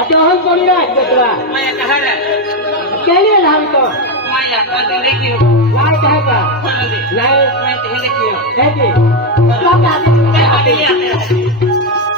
आता हम कोणी राहत तुला माया कहारा केले लहान तो माया कोणी लेखियो नाही काय का कोणी नाही माया ते लेखियो काय ते काय हाडली आता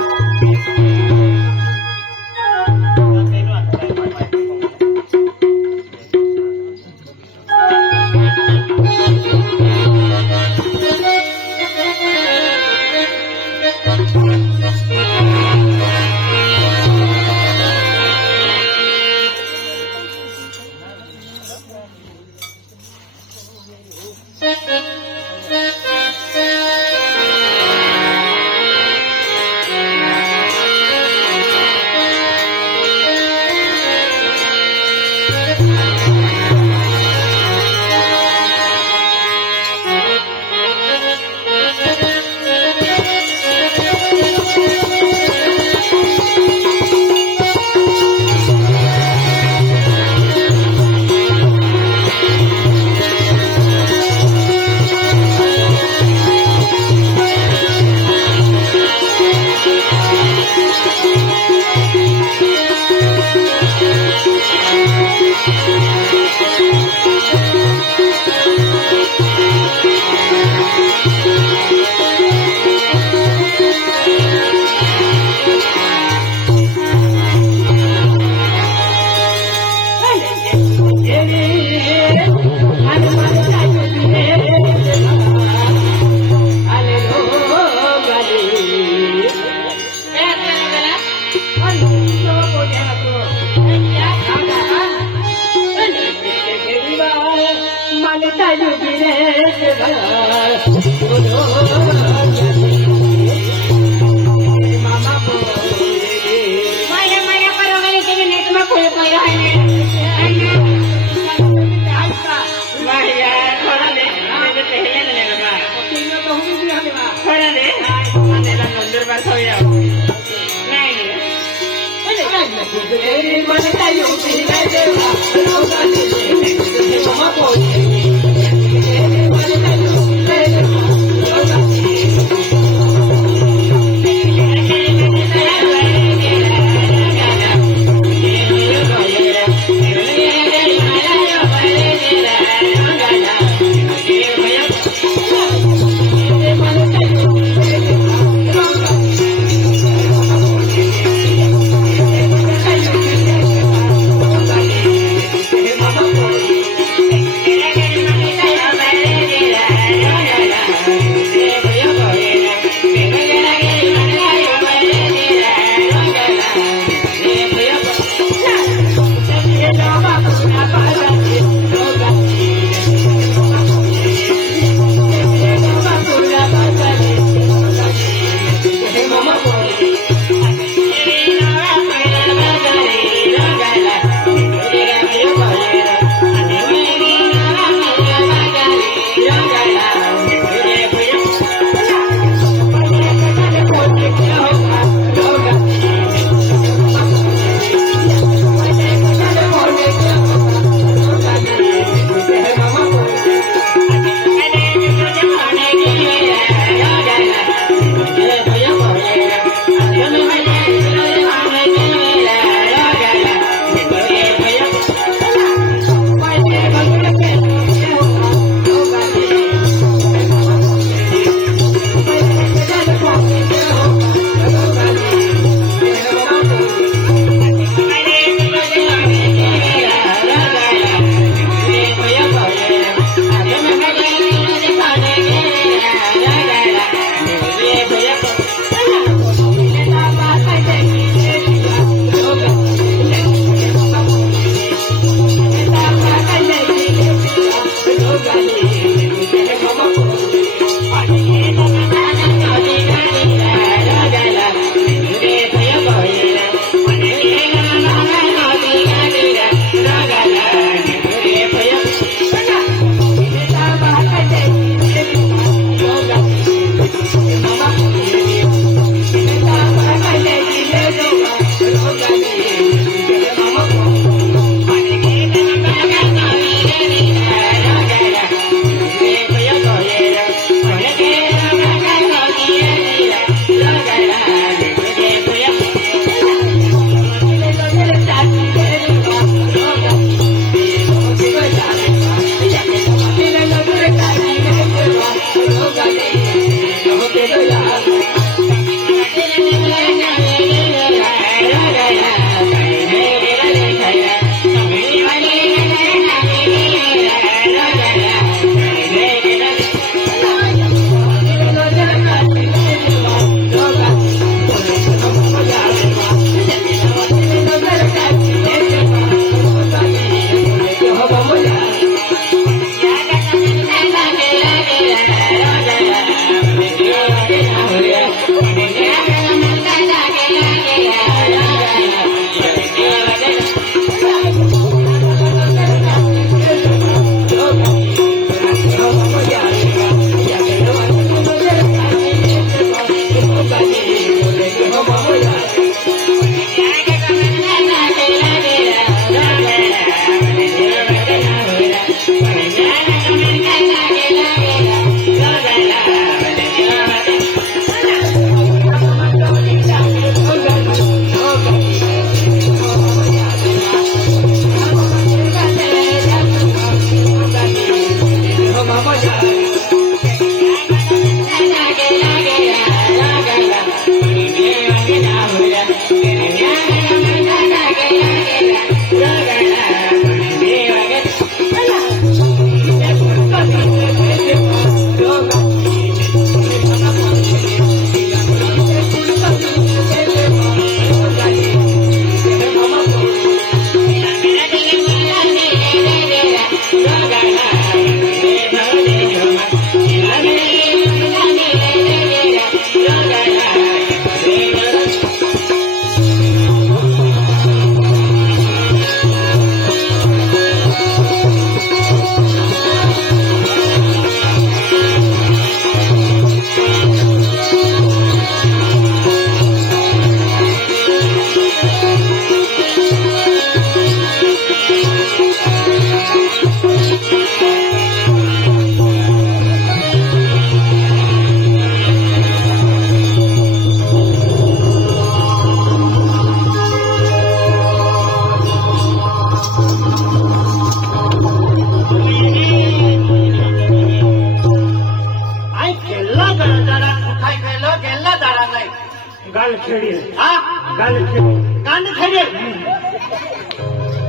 खेळी हा गाल खेळी गांड खेळी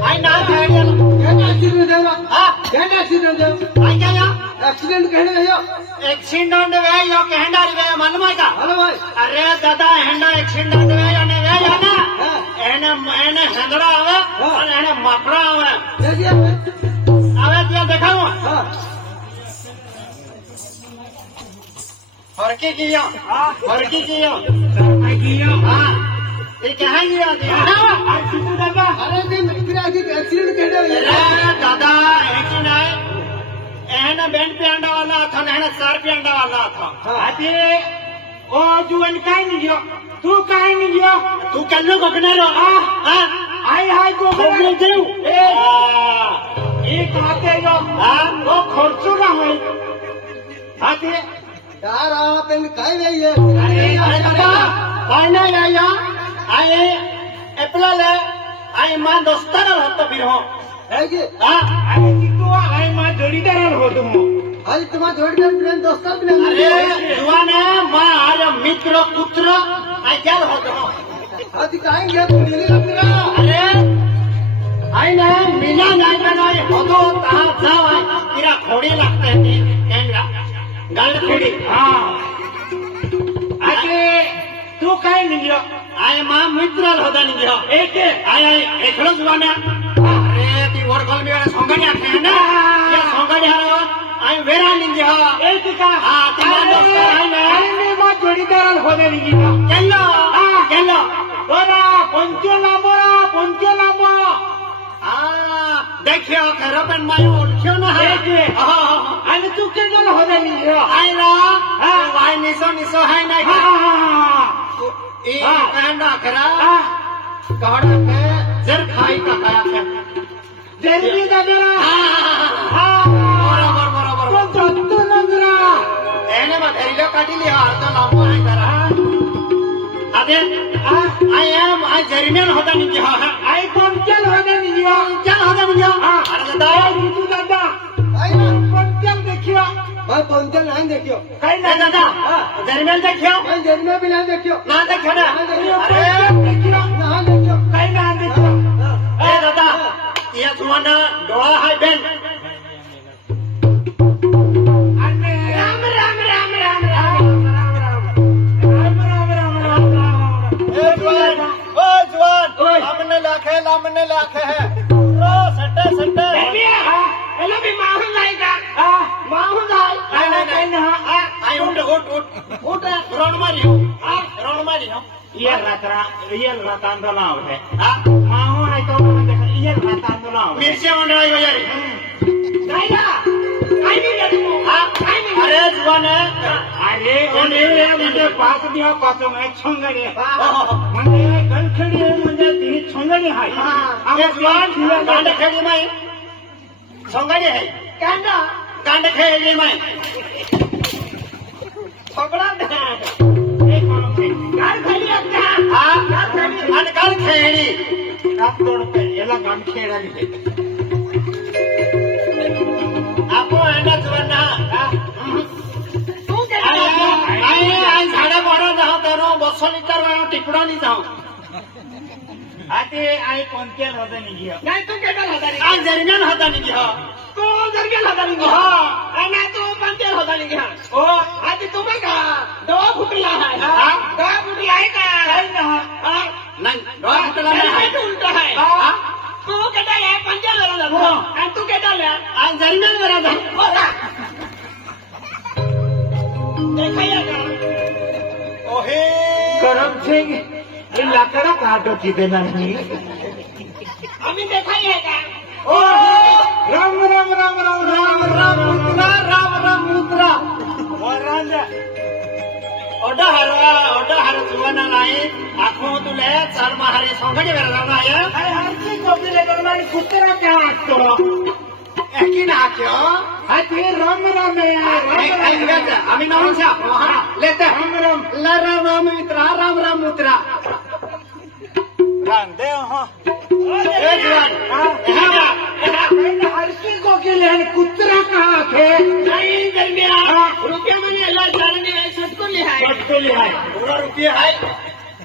आई ना खेळी ऍक्सिडेंट देव हा ऍक्सिडेंट देव आई क्या या ऍक्सिडेंट कहणे यो एक्सीडेंट वे यो कहंडा वे मालूम है का हॅलो भाई अरे दादा हेंडा एक्सीडेंट वे यो ने वे या ना एने एने हेंडरा आवे और एने मापड़ा आवे देखिए आवे दिया देखाओ हाँ फरकी किया फरकी किया किया हाँ ये कहाँ किया दिया अरे दिन फिर आगे एक्सीडेंट कहणे अरे दादा है कि नहीं एने बैंड पे अंडा वाला था एने सर पे अंडा वाला था आते ओ जुवन काय नहीं गयो तू काय नहीं गयो तू कल्लू बकने रो हाँ आई हाय को बकने देव एक आते गयो हाँ वो खर्चो ना होय आते यार आप इन काय नहीं है अरे दादा काय नहीं आया आए एप्पल ले आए मां दोस्तार होतो फिर हो है कि हाँ अरे तू आई मा जोडीदार होतो मो आज तुम्हारा जोड़ के प्लेन दोस्त प्लेन अरे जुआन है मां आर्य मित्र पुत्र आई क्या होतो आज काय गया तू मिली ना तेरा अरे आई ना मिला नहीं बना होतो ता जाओ तेरा खोड़ी लगते हैं केंद्रा गाल खोड़ी हाँ आते तू काय नहीं गयो आए मां मित्र होता नहीं गया एक आए एकलो जुआन है अरे ती और कल में संगड़ी आखे है ना ये संगड़ी है आई वेरा नहीं गया एक का हाँ तेरा दोस्त है ना अरे मा जोडीदार होते नहीं गयो चलो चलो बोला पंचो लांबो देखियो खरोपन माय ओळख्यो ना एक आणि तू केजल होते नहीं गयो आई ना वाय निसो निसो है ना ई कांडा करा काडा के जर खाई का काया के जल्दी दादरा बरोबर बरोबर तो जत्तो नंदरा एने मा धरिलो काटी लिया तो लांबो है करा अबे आई एम आई जर्मन होता नहीं गया आई पंचल होते नहीं गयो क्या होता नहीं गया अरे दादा तू दादा आई ना पंचल देखियो भाई पंचल नहीं देखियो कहीं ए ना दादा जर्मन देखियो भाई जन्म भी नहीं देखियो ना देखो ना अरे देखियो ना देखियो कहीं ना देखियो ए दादा ये जुआना डोळा है बेन अन्ने राम राम राम राम राम राम राम राम राम राम ए जुआन हमने लाखे है रो सट्टे सट्टे हेलो भी माहून जाएगा माहून जाए नहीं आई उठ रोड मारी हो ये रातांदो नाव है हाँ माहू है तो म्हणजे ये रातांदो नाव मिरची मंडळाई हो यार नाही ना काही नाही देतो काही नाही अरे जुआन अरे ओने म्हणजे पाच दिवस पाचो मैं छंगडी म्हणजे गलखडी म्हणजे ती छंगडी आहे ये जुआन कांड खेळी माई संगडी है कांड खेळी माई पकड़ा एक माणूस गाड़ खाली आता हाँ आणि कांड खेळी रात तोडते याला गाण खेळाली आपण एंडा जुआन तू क्या आई झाडा बडा जाऊ तर बसली तर टिपडानी जाऊ आते आई कोणत्या होता नाही गयो नहीं तू क्या होता नहीं आज जर्मन होता नहीं गया तू जर्गल होता नहीं हाँ ना तू पंचल होता नहीं हाँ ओ आज तुम्हें का दवा फुटला है हाँ? दवा फुटला है का काही ना हाँ? नाही डोळा फुटला नाही हेलमेट उल्टा है हाँ? तू कहता है पंचल वाला था हाँ. और तू कहता है आज जर्मन करा था होता देखा या का ओहे करम छे ये लाकडा काटो किते नाही अभी देखा ही है का ओ राम राम राम राम राम राम राम मुद्रा वरांज ओडा हर जुवाना नाही आखो तुले चार महारे संगडी वेळा नाही अरे हरची कोबीले करणारी कुत्रा क्या वाटतो एकी ना क्यो हा ते राम राम आहे आम्ही नाव छा लेते राम राम राम राम मुद्रा रांदे हो ए जुवान हरची को केले आणि कुत्रा कहा थे नहीं जल्दिया रुपया मैंने अल्लाह ताला ने सबको लिया है पटकोली आहे पूरा रुपये है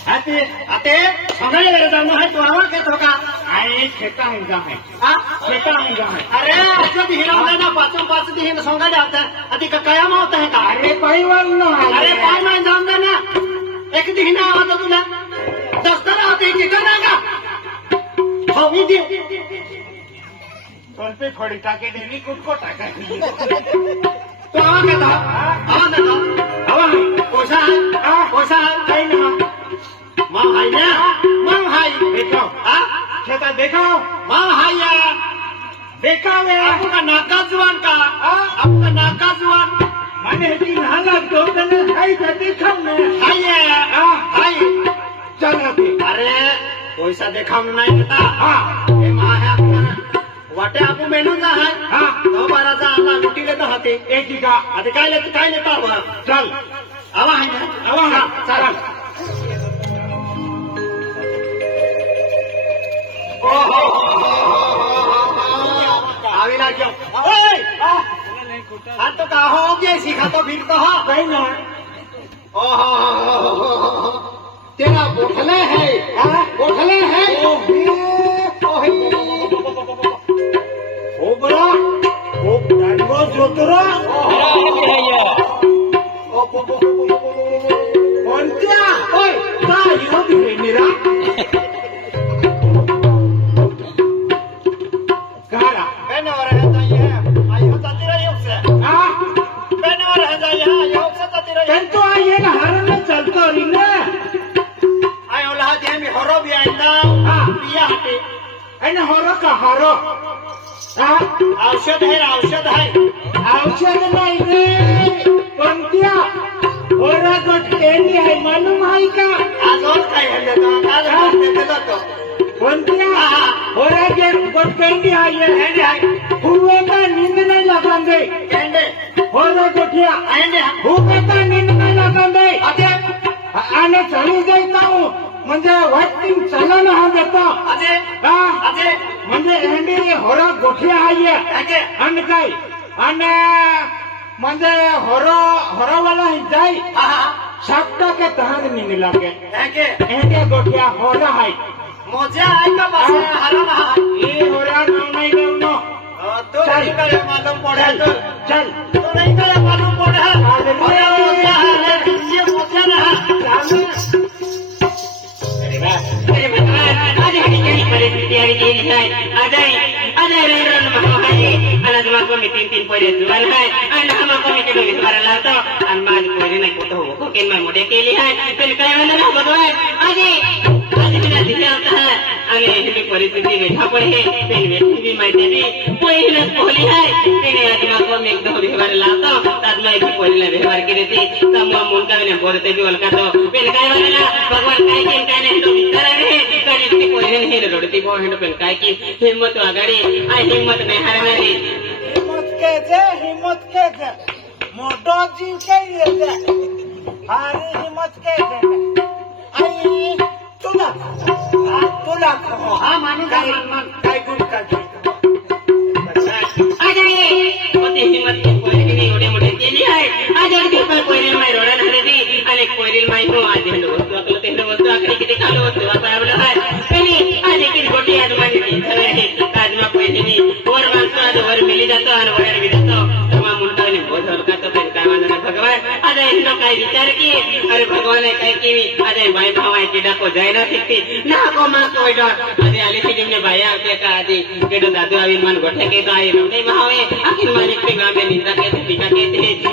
हाते आते सगळे वेळ जाऊन आहे तू आवाज येतो का आहे शेता मुंगा आहे हा शेता मुंगा आहे अरे असं दिहिला होता ना पाच दिहिन सोंगाडे होता आधी का कायम होत आहे का अरे पैवान न अरे काय नाही जाऊन दे ना एक दिहिना होता तुला दस्ताना होते की ना का हो मी दे पर पे थोड़ी टाके देनी कुटको टाका तू आवाज येतो आवाज येतो हवा पैसा काही ना मग हाय ना मग हाय देखो हा शेता देखो मग हाय या देखा वे आपका नाका जुआन का आपका नाका जुआन माने की ना लगतो तने हाय का देखो ने हाय हाय चल अभी अरे पैसा देखाव नाही येता हां हे मा है आपला वाटे आपू मेनू जा है हां तो बाराचा आला लुटी लेतो हाते एक की का आता काय लेतो बा चल आवा आहे ना हवा हा, चल आवी लाग्यो ओए आ तो का हो के सीखा तो फिर तो हा काही ना ओहो तेरा गोठले है गोठले है ओ बरा ओ डांगो जोतरा कोणत्या ओय काय हो दिले मेरा कारा बेनवर है जाइए आयो जाती रही उससे हां बेनवर है जाइए आयो उससे जाती रही तन तो आये ना हरन में चलतो रही ना आयो लहा दे मी हरो भी आइंदा हां पिया हटे अन हरो का हरो हां औषध है औषध नाही रे कोणत्या ओरा गोटकेंडी आहे मालूम आहे का आज और काय हल्ले तो काल हल्ले दिला तो कोणत्या ओरा जे गोटकेंडी आहे एंडे है हुए का नींद नाही लागंदे एंडे ओरा गोठिया एंडे हुए का नींद नाही लागंदे अदे आणि चाली जायता म्हणजे वाटतीन चलन हा देतो अदे हा अदे म्हणजे एंडी होरा गोठिया आहे एके आणि काय आणि म्हणजे होरावाला जाई हा सापटा के तहान नहीं लागे एके एंडे गोठिया होला है मोजा है का बस हरा ना ये होरा नहीं देवनो तो नहीं करे मालूम पड़े तो चल तो नहीं करे मालूम पड़े अरे मोजा है ये मोजा ना अरे भगवान आज हमारी क्या परिस्थिति आ गई है आज रेरन महामारी अनाज माको में तीन परे जुआन है अन हमको में के द्वारा लाता अनमान कोई नहीं को तो को के मैं मोड़े के लिए है फिर काय ना भगवान आज बिना दिया होता है अने हिंदी परिस्थिति में था पड़े है फिर व्यक्ति भी मैं देवी कोई न बोली है फिर आज माको में एकदम व्यवहार लाता तब मैं भी कोई ना व्यवहार करे थी तब मन का मैंने बोलते भी उनका तो फिर काय वाला भगवान काय नहीं तो विचार आहे कधी ती कोई नहीं रोडती को हेड पण काय की हिम्मत आगाडी आ हिम्मत नाही हारणारी हिम्मत के जे मोटो जीव के ये अरे हिम्मत के जे आई तुला हा मानू काय गुड काय अरे होती हिम्मत की कोई नहीं एवढे मोठे केली आहे आज अगदी पण कोई नाही रोडा हरदी आणि कोई नाही हो आज हेड वस्तू आपलं ते वस्तू आखरी किती खालो वस्तू आपल्याला आहे पहिली आज एक गोटी आज मांडली सगळे आज मा कोई नाही वर माणसं आज वर मिली जातो आणि वर भी जातो तेव्हा मुंडाने बोझल का तो फिर काय मानना भगवान आज हिंदो काय विचार की अरे भगवान है काय की आज भाई भावाय की डाको जाय ना सिकती ना को मा कोई डर आज आले से जिमने भाई आते का आज केडो दादू आवी मन गोठे के तो आए नहीं भावे आखिर मालिक पे गांव में निंदा के टीका के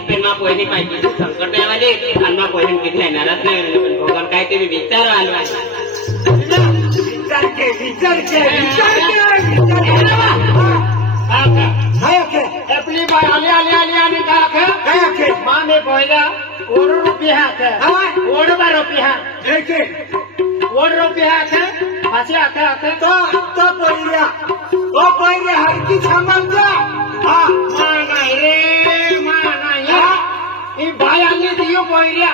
फिर मा कोई नहीं पाई संकट में वाले आणि मा कोई नहीं किथे नाराज नाही पण भगवान काय ते विचार आलो विचार के आपली बाय आली काय माने पहिला ओर रुपया ओर बार रुपया ओर रुपया असे आते तो पहिले हरकी सांगाल जा हा मा नाही ई बाय आली दियो पहिल्या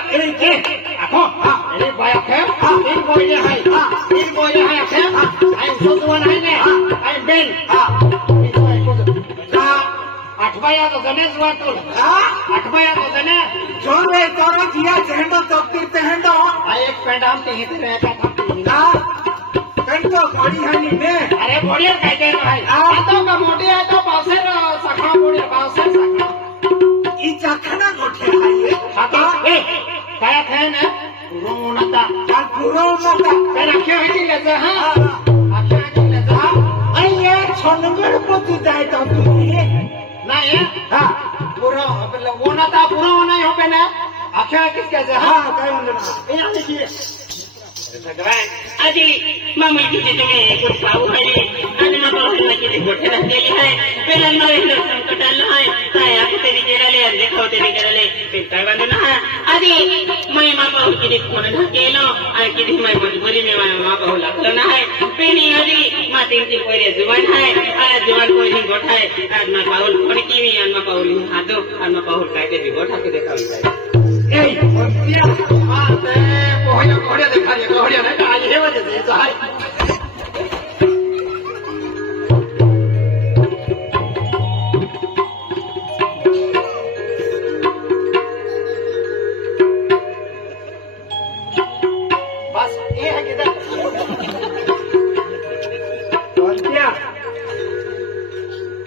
आखो अरे बाय आखे ई पहिल्या हाय ई पहिल्या हाय आखे आई सोतवन हाय ने आई बेन आठवाया तो जनेच वाटून आठवाया तो जने चोर रे तोरा जिया चेंडो तोक्ती तेंडो एक पेंडाम ते हित रे का ना कंटो बड़ी हनी ने अरे बोडिया काय काय भाई आता का मोठी आहे तो पावसे सखा बोडिया पावसे सखा ई चाखना गोठे आहे आता ए काय खाय ना पुरोनता काल पुरो मोका तर अख्या हटिले हा अख्या हटिले अरे छनगणपती जाय तो तुम्ही नाही हा पुरो आपलं ओनता पुरो नाही होते ना अख्या किसके हा काय म्हणलं ए आले की आधी मामुलकीचे तुम्ही कुठ पाहू आहे आणि मग पाहून किती मोठे रस्तेली आहे पहिला नवीन संकट आलं आहे काय आपण तरी केलेले आणि देखाव तरी केलेले ते काय बांधून आधी मै मा पाहू किती कोण केलं आणि किती मै मजबुरी मी मा पाहू लागलं नाही पेनी आधी मातींची पोरे जुवान आहे आणि जुवान पोरी गोठ आहे आणि मा पाहूल कोण किवी आणि मा पाहूल हातो आणि मा पाहूल काय ते गोठा के देखावी जाय ए पंपिया माते पोहया घोड्या देखाली घोड्या नाही का हे वजह से आहे बस ये है किधर पंपिया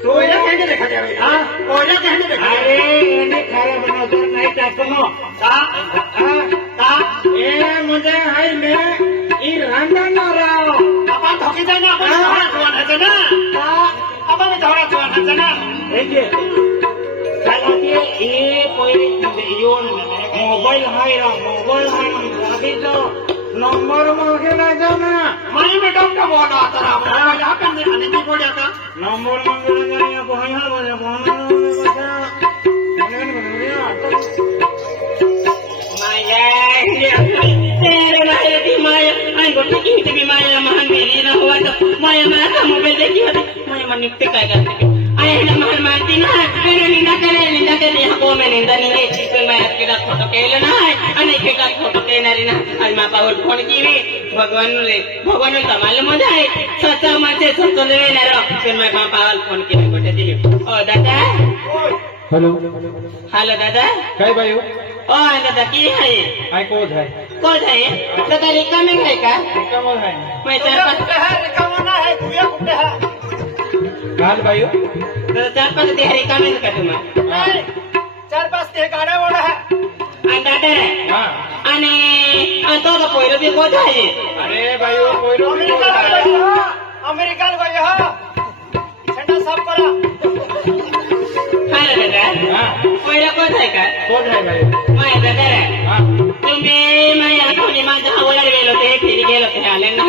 तो ये कहने देखा जावे हां पोहया कहने देखा अरे एने खराब नजर नाही टाकनो का ए म्हणजे हाय ने ई रांडा ना राव आपण धोकी जाय ना आपण थोडा जोन आहे ना आपण थोडा जोन आहे ना हेजे कालाती ए पहिले योन मोबाईल हाय रा मोबाईल हाय अभी तो नंबर मागे ना जाऊ ना मनी में डॉक्टर बोला तर आपण या करने खाने की बोल का नंबर मागे ना जाया बहाया बोले बहाना बता तेरे माया ती माया आणि गोष्ट किती बी माया महान मेली ना हुआ तो माया मला का मोबाईल देखी होती माया मन निकते काय करते आहे ना महान मानती ना तेरे निंदा करे हो मैं निंदा नहीं तो मैं आपके साथ फोटो केलं ना आणि के का फोटो केणारी ना आज मा पावर फोन कीवी भगवान का मालूम आहे स्वतः माझे स्वतः लेणार तर मैं मा पावर फोन केले गोटे दिली ओ दादा हेलो हॅलो दादा काय बाई हो ओ दादा की आहे काय कोण आहे कोण आहे दादा रिकामे आहे का कमल आहे मैं चार पाच है रिकामना है तुया कुठे है काल बाई हो दादा चार पाच ते रिकामे का तुम्हा नाही 4-5 ते गाड्या ओढ है आणि दादा हा आणि तो पहिलं बी कोण आहे अरे बाई हो कोयरो अमेरिका गए हो झंडा साफ करा हॅलो दादा हा पहिलं कोण आहे का कोण आहे बाई माझ्या दादा हा तुम्ही माझ्या कोणी माझ्या आवडला गेलो ते फिरी गेलो ते आले ना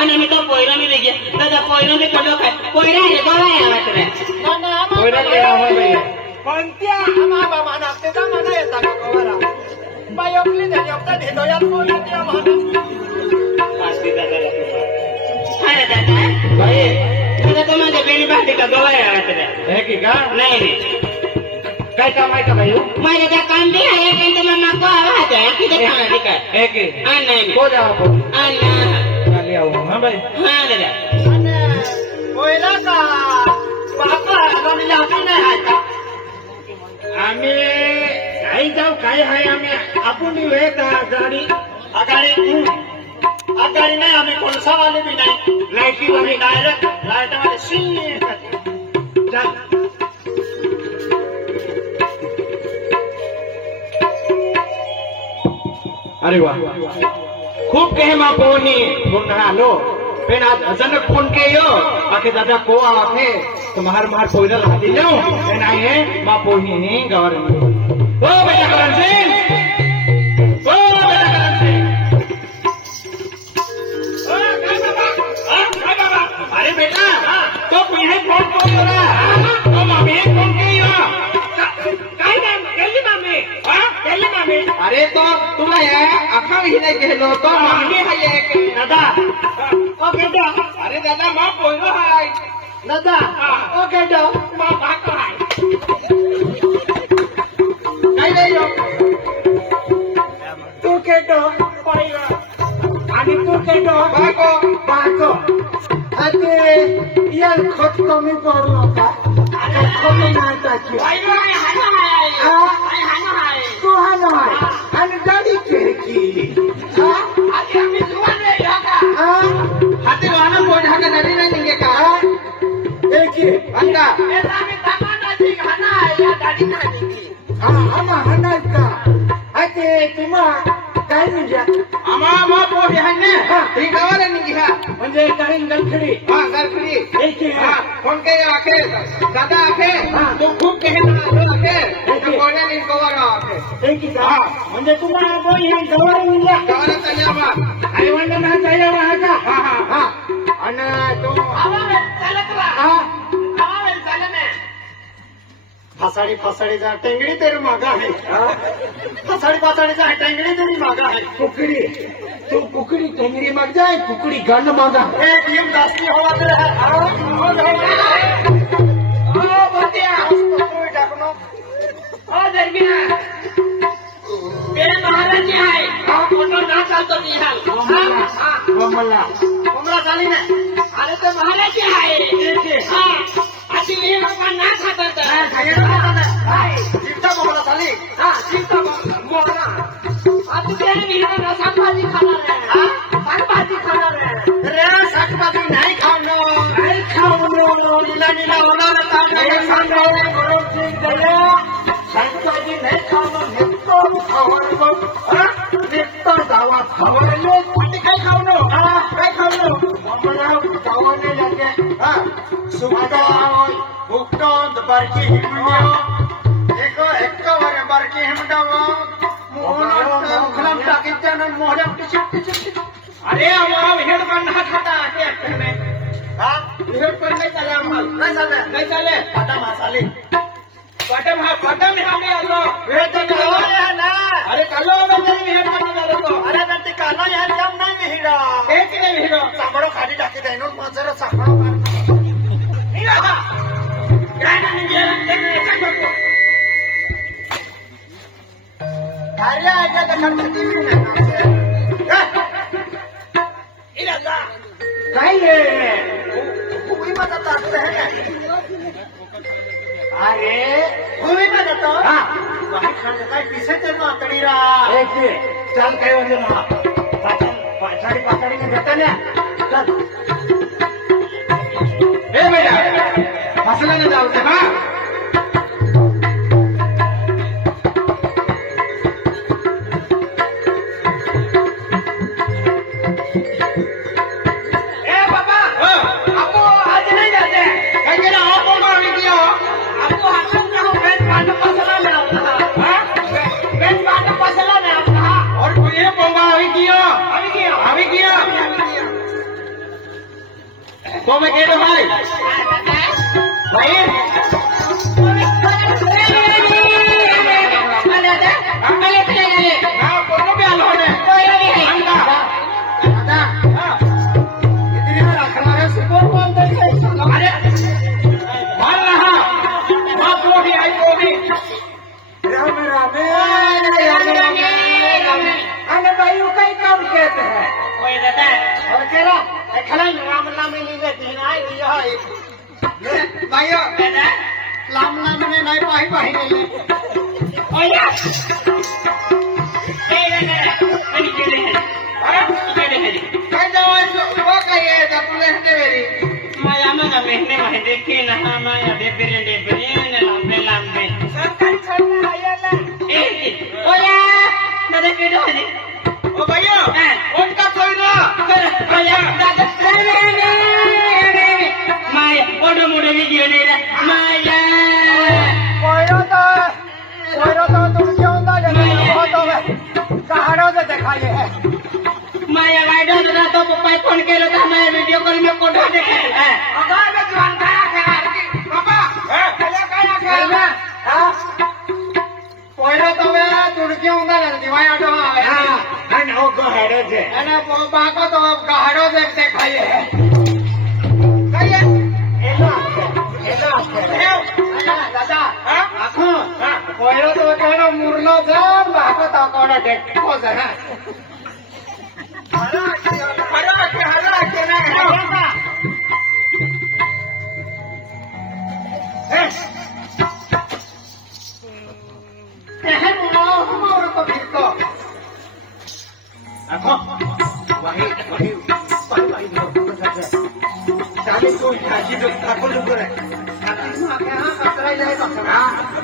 आणि मी तो पहिलं मी गे दादा पहिलं मी कडो काय पहिला आहे गोवा आहे मात्र कोयरा के आहे बाई पंपिया आमा बाबा नाचते का मना येता का कोवरा बाई आपली धनी आपता ढेडोयात बोलते आम्हाला हॅलो दादा बाई दादा तो माझ्या बेणी भाटी का गोवा आहे मात्र है की का नाही नाही काय काम आहे का बाई हो माझं त्या काम बी आहे पण तुम्हाला नको आवाज आहे किती खाणार काय है की नाही को जाओ को आणि खाली आओ हां बाई हा दादा कोयला का बापा आम्ही लाभी नाही आहे का आम्ही काही जाऊ काय आहे आम्ही आपण वेळ गाडी आगारी नाही आम्ही कोळसा वाले भी नाही लाईटी वाली डायरेक्ट लाईट वाले सी चल अरे वा खूप कहे मा पोनी फोन आलो पण आज अचानक फोन के यो आखे दादा को आखे तुम्हार मार पोइला लादी लो नाही है मा पोही ही गवर ओ बेटा करण सिंह ओ बेटा करण सिंह ओ काय बाबा अरे बेटा तो पीहे फोन को रहा तो मामी फोन के यो काय नाम केली मामी हां केली मामी अरे तो तुला हे अखा ही नाही केलो तो मामी आहे एक दादा ओके दो अरे दादा मा पोइलो हाय दादा ओके दो मा बाको हाय काय नाही यो तू केटो पहिला आणि तू केटो बाको आता यार खत कमी पडू नका खत नाही टाकी हाय हाय हाय हाय हाय तू जुहान आहे आणि गाडी खेळकी आधी आम्ही जुवान आहे ह्या का हाती वाहन पोट हाका गाडी नाही निघे का एकी अंगा तेच आम्ही तमानाची घाणा आहे या गाडीकडे निघली आम्हा हाणाय का ते तुम्हा काय म्हणजे आम्हा पोट आहे ना ही गावाला निघी हा म्हणजे काही गलखडी हा गरखडी एकी फोन के आखे दादा आखे तो खूप केहे आखे कोण्या नी कवर आखे एकी का म्हणजे तुम्हाला बोल हे गवर म्हणजे गावाला चालला आई वंदन हा चालला हा का हा हा हा आणि तो आवाज चालत राहा आवाज चालत नाही फसाडीचा टेंगडी तरी मागा आहे फसाडीचा टेंगडी तरी मागा आहे कुकडी तू कुकडी टेंगडी माग जाय कुकडी गण मागा एक टीम जास्ती हवा तर महाराजी आहे फोटो ना चालतो निघाल मला कोंबडा चाली नाही अरे तर महाराजी आहे अशी मी बाबा ना खातात चिट्टा बोला चाली शाकभाजी खाणार आहे शाकभाजी खाणार आहे रे शाकभाजी नाही खावणं नीला नीला होणार शाकभाजी नाही खावणं निघतो गावात खावण काय खावणं काय खावणं मला गावाने जाते सुगता भुकतो बारकी हिमड्या एक वर बारकी हिमड्या मुखलाम टाकीच्या मोहड्या टिचिप अरे आम्हा हेड पण हा खाता हा हेड पण नाही चालला आम्हाला नाही चालले आता मासाले पटम आम्ही आलो वेळ तर गावाले आहे ना अरे कालो वगैरे हेड पण झालो तो अरे पण ते काना यार काम नाही मी हिडा हे की नाही हिरो चांगलं खाली टाकी जाईन माझं चांगलं काय नाही काय करतो कार्य ऐका तर टीव्ही नाही काय भूमी मध्ये टाकलं आहे अरे भूमी मध्ये तो बाहेर खाणं काय दिसत आहे ना तरी रा चाल काय म्हणजे ना साडी पातळीने घेता ना चल हे बेटा फसला ना जाऊ हा ए बाबा आपको आज नहीं जाते काय केलं हा कोंबा आम्ही किया आपको हाथों में पेट पाट पसला में आपका पेट पाट पसला में आपका और ये कोंबा आम्ही किया अभी किया तो मैं कह रहा भाई भाई ना कोणो भी आलो है दादा इतनी रखना है सुपर बोल दे अरे मार रहा बाप को भी आई को भी राम राम अरे भाई वो कई काम कहते हैं कोई रहता है और कह रहा खलाई राम नाम ले लेते हैं आई ये भाइयों दादा लाम नाम ने नहीं पाही पाही ले ओया ए दादा अनि के ले काय जाओ वो काय है तुले हटे मेरी माया मगा महीने में देखे ना माया दे बेरे ने लांबे सरकार छोड़ना आया ए ओया दादा के दो ने ओ भाइयों उनका कोई ना ओया दादा माया ओडो मोडो वीडियो ने माया कोयरो तो तुम क्यों ना जाने हो तो कहाड़ों से दिखाई है माया गाइडो दादा तो पापा फोन केलो था मैं वीडियो कॉल में कोठा देखे है अगर में जुआन काया बाबा चले काया कोयरो तो वे तुड़की उंदा दिवाई आटो आवे हां ना वो कहाड़ों से अरे बाको तो कहाड़ों से दिखाई है कहिए दादा आखो कोयरो तो कहनो मुरलो से बाको तो कोड़ा देखो से हरा के ना है आणि तू ठाकी दाखवू नको रे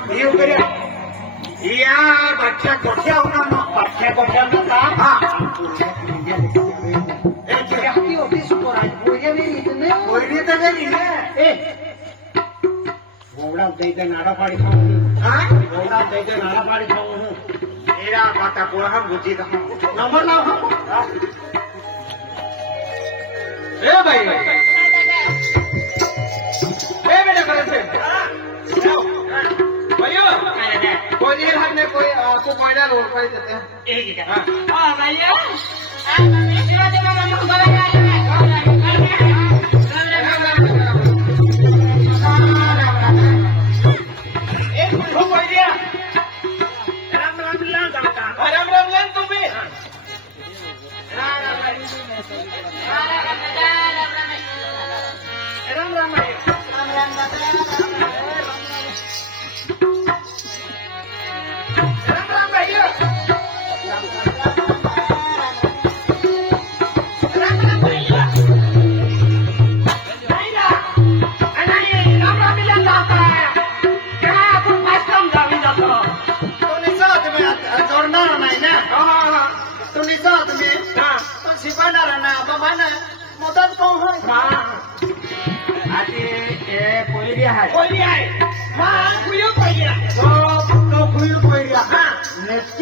हे वगैरे या बाटल्या कोठ्या होणार ना बाटल्या कोठ्या का हा कोयरी तर नाही गोवडा द्यायचं नाडा पाडी खाऊ गोवडा द्यायचं नाडा पाडी खाऊ मेरा माता को हम बुझी नंबर लाओ हम ए भाई ए बेटा करे से भैया कोई ये हाथ में कोई आपको कोयला रोड पर देते हैं हां भैया मम्मी सिवा दे मम्मी को बोला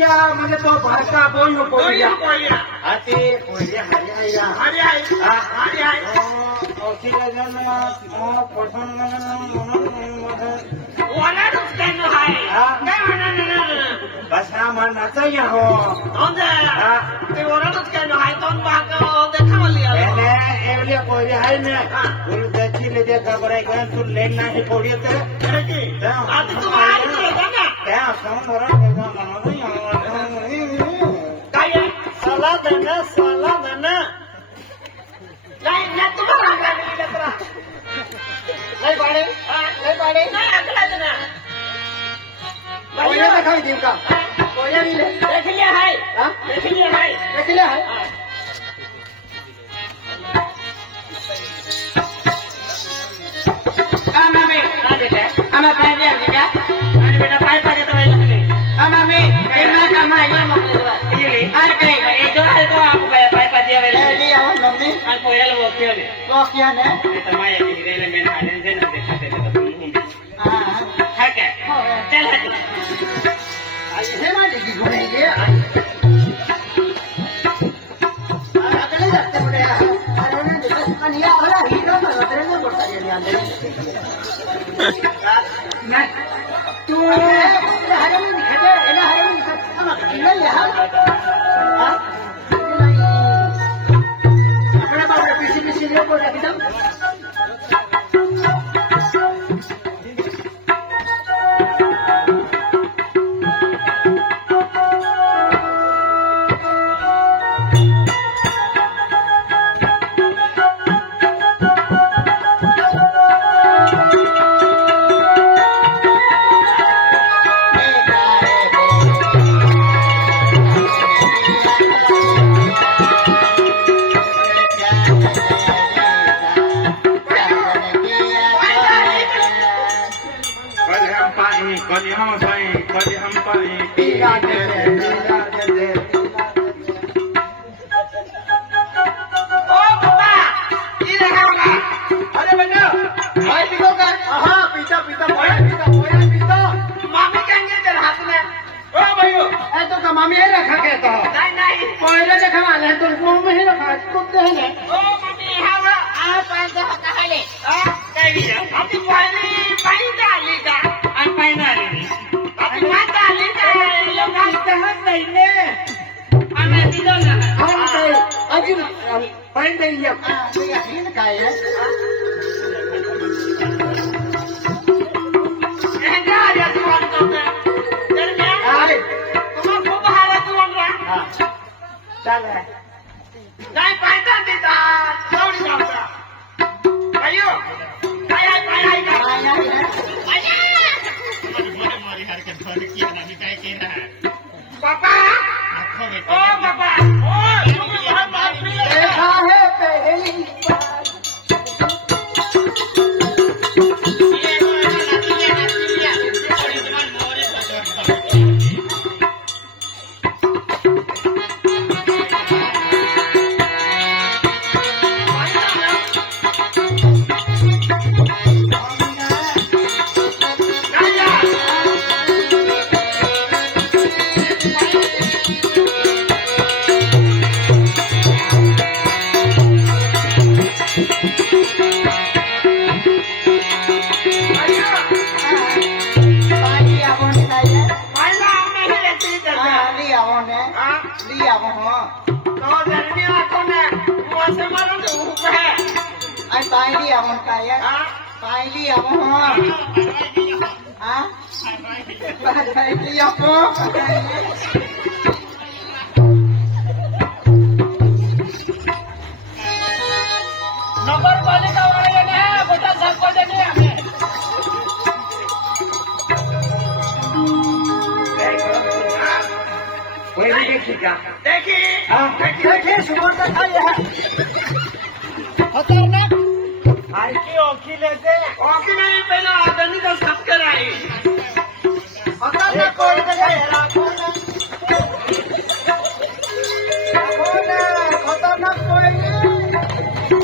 जा म्हणजे तो भारता बोल कोयल्या ते कोयल्या बस ना म्हणण्याचं या हो एवढ्या कोयल्या आहे ना तुला त्याची ले घबराय का तू लेट नाही पोडी तर त्या समोर साला देना नहीं पाड़े कोयला दिखाई देव का कोयला नहीं देख लिया है बेटा पाय पाके तो मम्मी मामी है रखा कहता नहीं कोयला देखा वाला है तो मुंह में ही रखा कुत्ते हैं ना ओ मम्मी हावा आ पांच कहले काय दिया आपली पाणी डाली का आणि पाणी डाली आपली पाणी डाली का लोक इथं नाही ने आम्ही दिलो ना हां काय अजून पाणी नाही या काय आहे चाल नाही पायता देता तेवढी जाऊया अयो काय पापा ओ पापा ओ देखा है पहली बार आवन काय पाहिली आवन पाहिली आपण नंबर पालिका वाले ने बेटा सबको देंगे हमें पहिली देखी का देखिए सुबह तक खाई है खतरनाक आणखी ओखीले दे ओके नाही पहिला आदमी तो सब कराई खतरनाक कोई नहीं खतरनाक कोई नहीं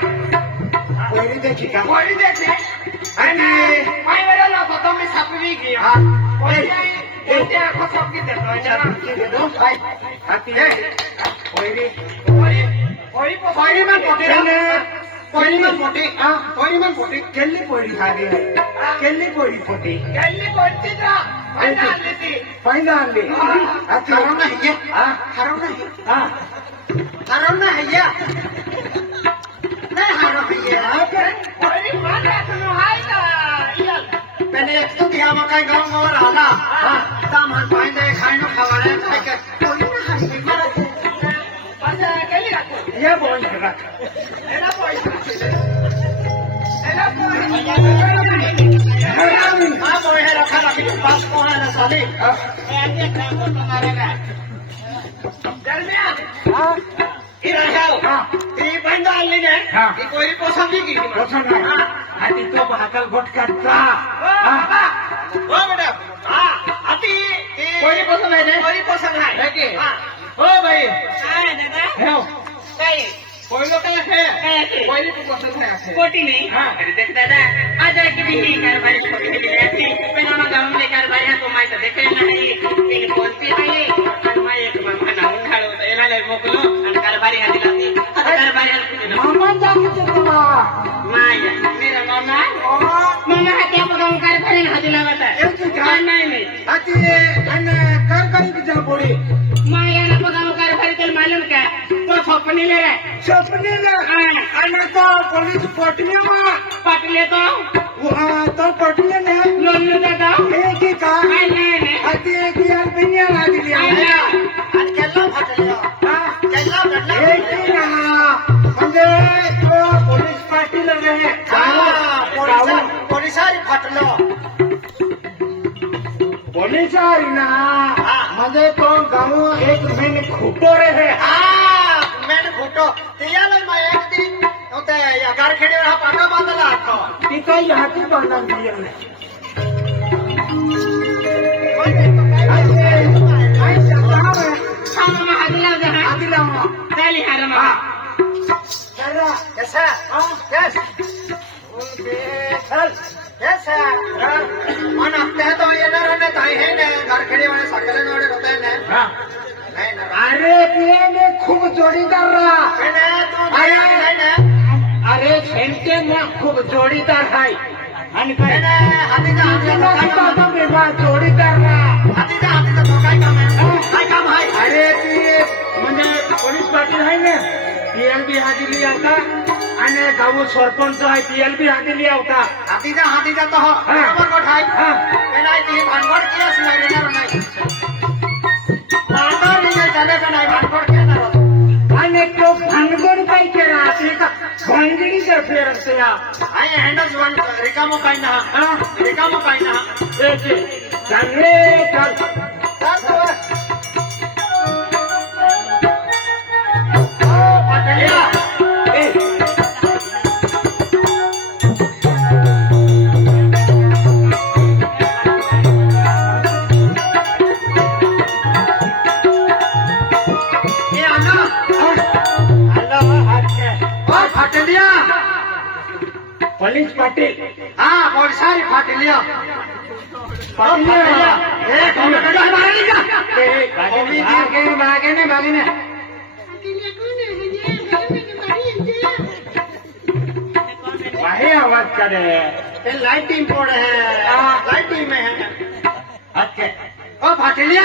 पहिली देखी का कोई देखते आणि पाई वाला ना तो मैं सब भी गया हा कोई कोई आंखों सब की देखो हाती आहे पहिली कोई पहिली मन पोटी पहिली मन पोटी पहिली मन पोटी केल्ली पोळी खाली आहे केल्ली पोळी पोटी गल्ली कोणती जा पहिला आली ती पहिला आणली हरव नाही हरव नाही हरव नाही नहीं हरव कोई मान रहा हाय ना यार पहले एक तो दिया मकाई गाँव में रहला दाम हर पाइन दे खाए न खवाने खाए के कोई ना हंसी मारा बस गल्ली रखो ये बोल रहा एला पैसा एला हाँ बोले है रखा रखी पास को है ना साली दरमियान इधर जाओ ती बंद आली ने ती कोई पसंद की पसंद नाही आणि तो भाकल घोटकाचा ओ बेटा हां अति कोई पसंद है ने कोई पसंद है देखे हां ओ भाई काय दादा हेव काय कोई लोग क्या है काय आहे? कोई भी पसंद है कोटी नहीं अरे देख दादा आज की भी ही कारभारी छोटी भी रहती पेनामा गांव में कारभारी है तो मैं तो देखे नहीं इन कोणती आहे आणि मैं एक मामा नाऊन खालो एला ले मोकलो आणि कारभारी हाती लाती कारभारी हाती मामा जागते तुला माया मेरा मामा मामा हाती आपण कारभारी हाती लावता नाही नाही हाती आणि कारभारी किती पोळी माया ना बघा कारभारी तेल मालूम का तो स्वप्नीले रे स्वप्नीला आणि तो पोलीस पोटलीमा पाटले तो तो पोटली ने लोल्लू दादा एक का नाही नाही हाती एक यार बिन्या लागली आज केला फटलो केला फटला एक ना म्हणजे तो पोलीस पाटील रे पोलिसारी फटलो पोलीस आहे ना म्हणजे तो गाव एक महिने खोटो रे है मैंने फोटो ते याला मैं एक दिन होते या गारखेडे हा पाटा बांधला तो ती काही हाती बांधून दिली नाही मामा हाती लाव जा हाती लावा चाली हार मामा कैसा यस यस मन अपने तो ये ना रहने ताई है ने गारखेडे वाले सकले नोडे होते हैं ने नहीं ना अरे ते खूप जोडीदार रा मैंने तू नहीं ने अरे खेळते ना खूप जोडीदार आहे आणि काय मैंने हाथी का जोडीदार रा हाथी का तो काय काम है काय काम है अरे ती म्हणजे पोलीस पाटील आहे ना पीएलबी हाती लिया आणि गाव सरपंच आहे पीएलबी हाती लिया होता हाथी का तो बराबर को ठाई मैंने ती भानगड किया सुनाई देना नहीं भानगड नहीं चले का नहीं भानगड क्या ना आणि तो भानगड काय केला ते का भानगडीच्या फेरते या आई हँडल वन रिकामो काय ना चांगले चाल पटलिया ये अन्ना फाटलिया पोलीस पाटील हाँ पोलिसारी फाटलिया फाटलिया. भागे बागेने बाहे आवाज करे ये लाइटिंग पड़े है लाइटिंग में है अच्छे ओ फाटेलिया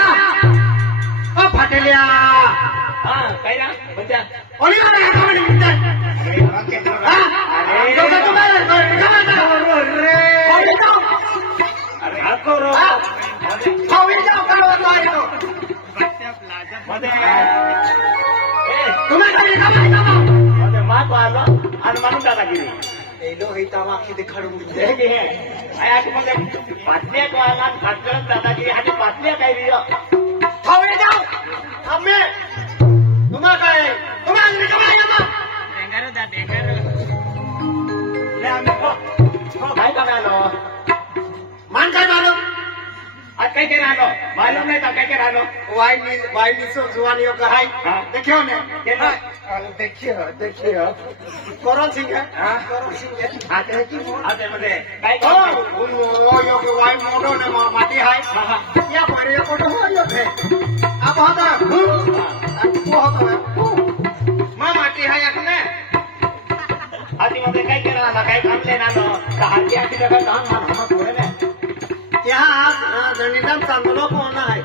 हा काय ना म्हणजे ओली वाला कमन मिलता हां तो तुम्हारे अरे हाको रो खावी जाओ करो तो मध्ये तुम्हें कभी कमाई मध्ये मात आलो आणि म्हणून दादागिरी एलो हितावा की दिखड़ मुझे हे घे आया मध्ये पाटल्या कोआला खातलं दादागिरी आणि पाटल्या काय रियो खावी जाओ हमें तुम्हारा काय तुम्हारा अंदर कमाई ना बेंगारो दा बेंगारो ले आम्ही काय करायलो मान काय मालूम आज काय करायलो मालूम नाही तर काय करायलो वाइनी सो जुआनियों का है हाँ। देखियो ने केना? देखियो करण सिंह है करण सिंह है आता की आता मध्ये काय ओ करायलो वो यो के वाइ मोडो ने माटी है या पर ये फोटो हो यो थे अब होता वो होता मा माटी है याकने आधी मध्ये काय करायला काय थांबले ना हाती हाती जगा धान मान हम थोडे ने यहाँ निडम सांदलो कोण है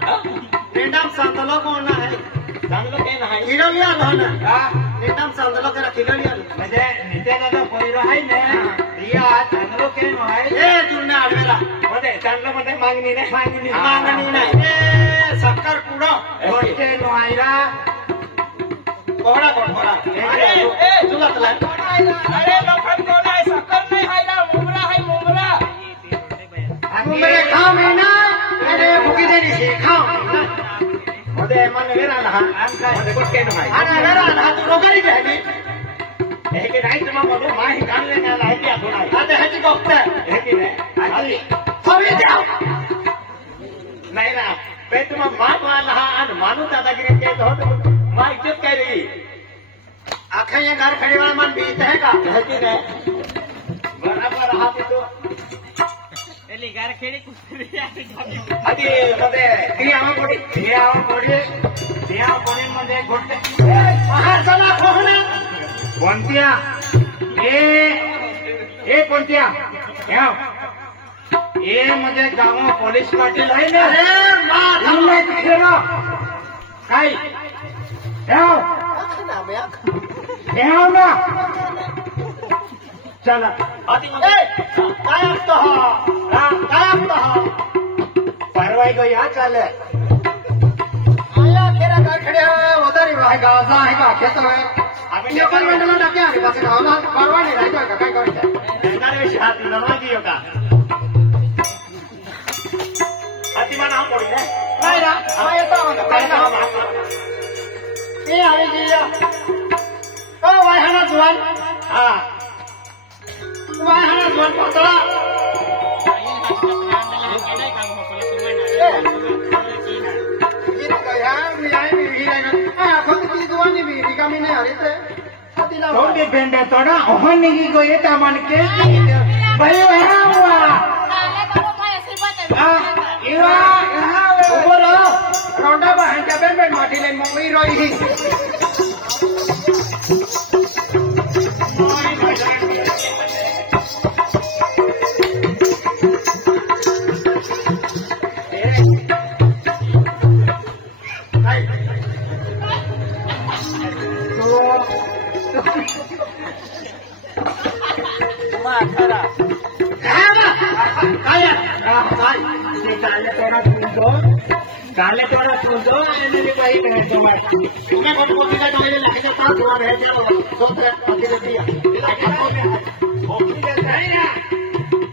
निडम सांदलो कोण है चांगलं काय नाही खिललिया लो ना का निडम सांदलो करा खिललिया म्हणजे नित्यानंद पहिरो आहे ना या चांगलं काय नाही ए तुमने आडवेला मध्ये चांगलं मध्ये मागणी नाही मागणी नाही ए सक्कर कुडो गोष्टे नोहायला कोहडा कोहडा ए तुला तुला अरे लोखंड कोण आहे साखर नाही हायला मुमरा आहे मुमरा मेरे खाओ में ना अरे भूखी देनी से खाओ मध्ये मन वेरा ना मध्ये गोष्टे नाही अरे मेरा ना तू रोगारी जानी हे की नाही तुम्हा मध्ये माही काढले ना लायकी आपण आहे आता ह्याची गोष्ट हे की नाही आधी हवी जाओ नाही ना पे तुम्हा माप आला हा आणि माणूस दादागिरी केलं होतं मा इज्जत काय रे आखा ये घर खड़ी वाला मन बीत है का हे की नाही बराबर हा तो एली गार खेळी कुठे आधी मध्ये क्रियावं मध्ये गोष्ट बाहर चला कोहना कोणत्या ए कोणत्या ए मध्ये गाव पोलीस पाटील आहे ना अरे मां खेळा काय ठेव ना चला आधी ए काय असतो हा काय असतो हा परवाई गो या चाले आया तेरा घर खड़े उधर ही है गाजा है का खेत में आम्ही ये पर मंडल ना क्या है बस गावला परवा नहीं राहितो का काय करते येणारे हाती नमाजी का हाती म्हणा पडू नाही ना हा येतो म्हणा काय ना ए आले जिया ओ वाहना जुवान हा वाहना जुवान पतळा Don't depend on toda. Oh, nigi go ye taman ke. Bhai bhai hua. Iwa ऊपर रौंडा बहन का बेन बेन माटी ले मुंबई रोई ही काले तोड़ा सुनतो आणि मी काही करायचं माहिती इतना कोट कोटी का चले लगे तो पास हुआ रह जाओ तो तरह पाती देती है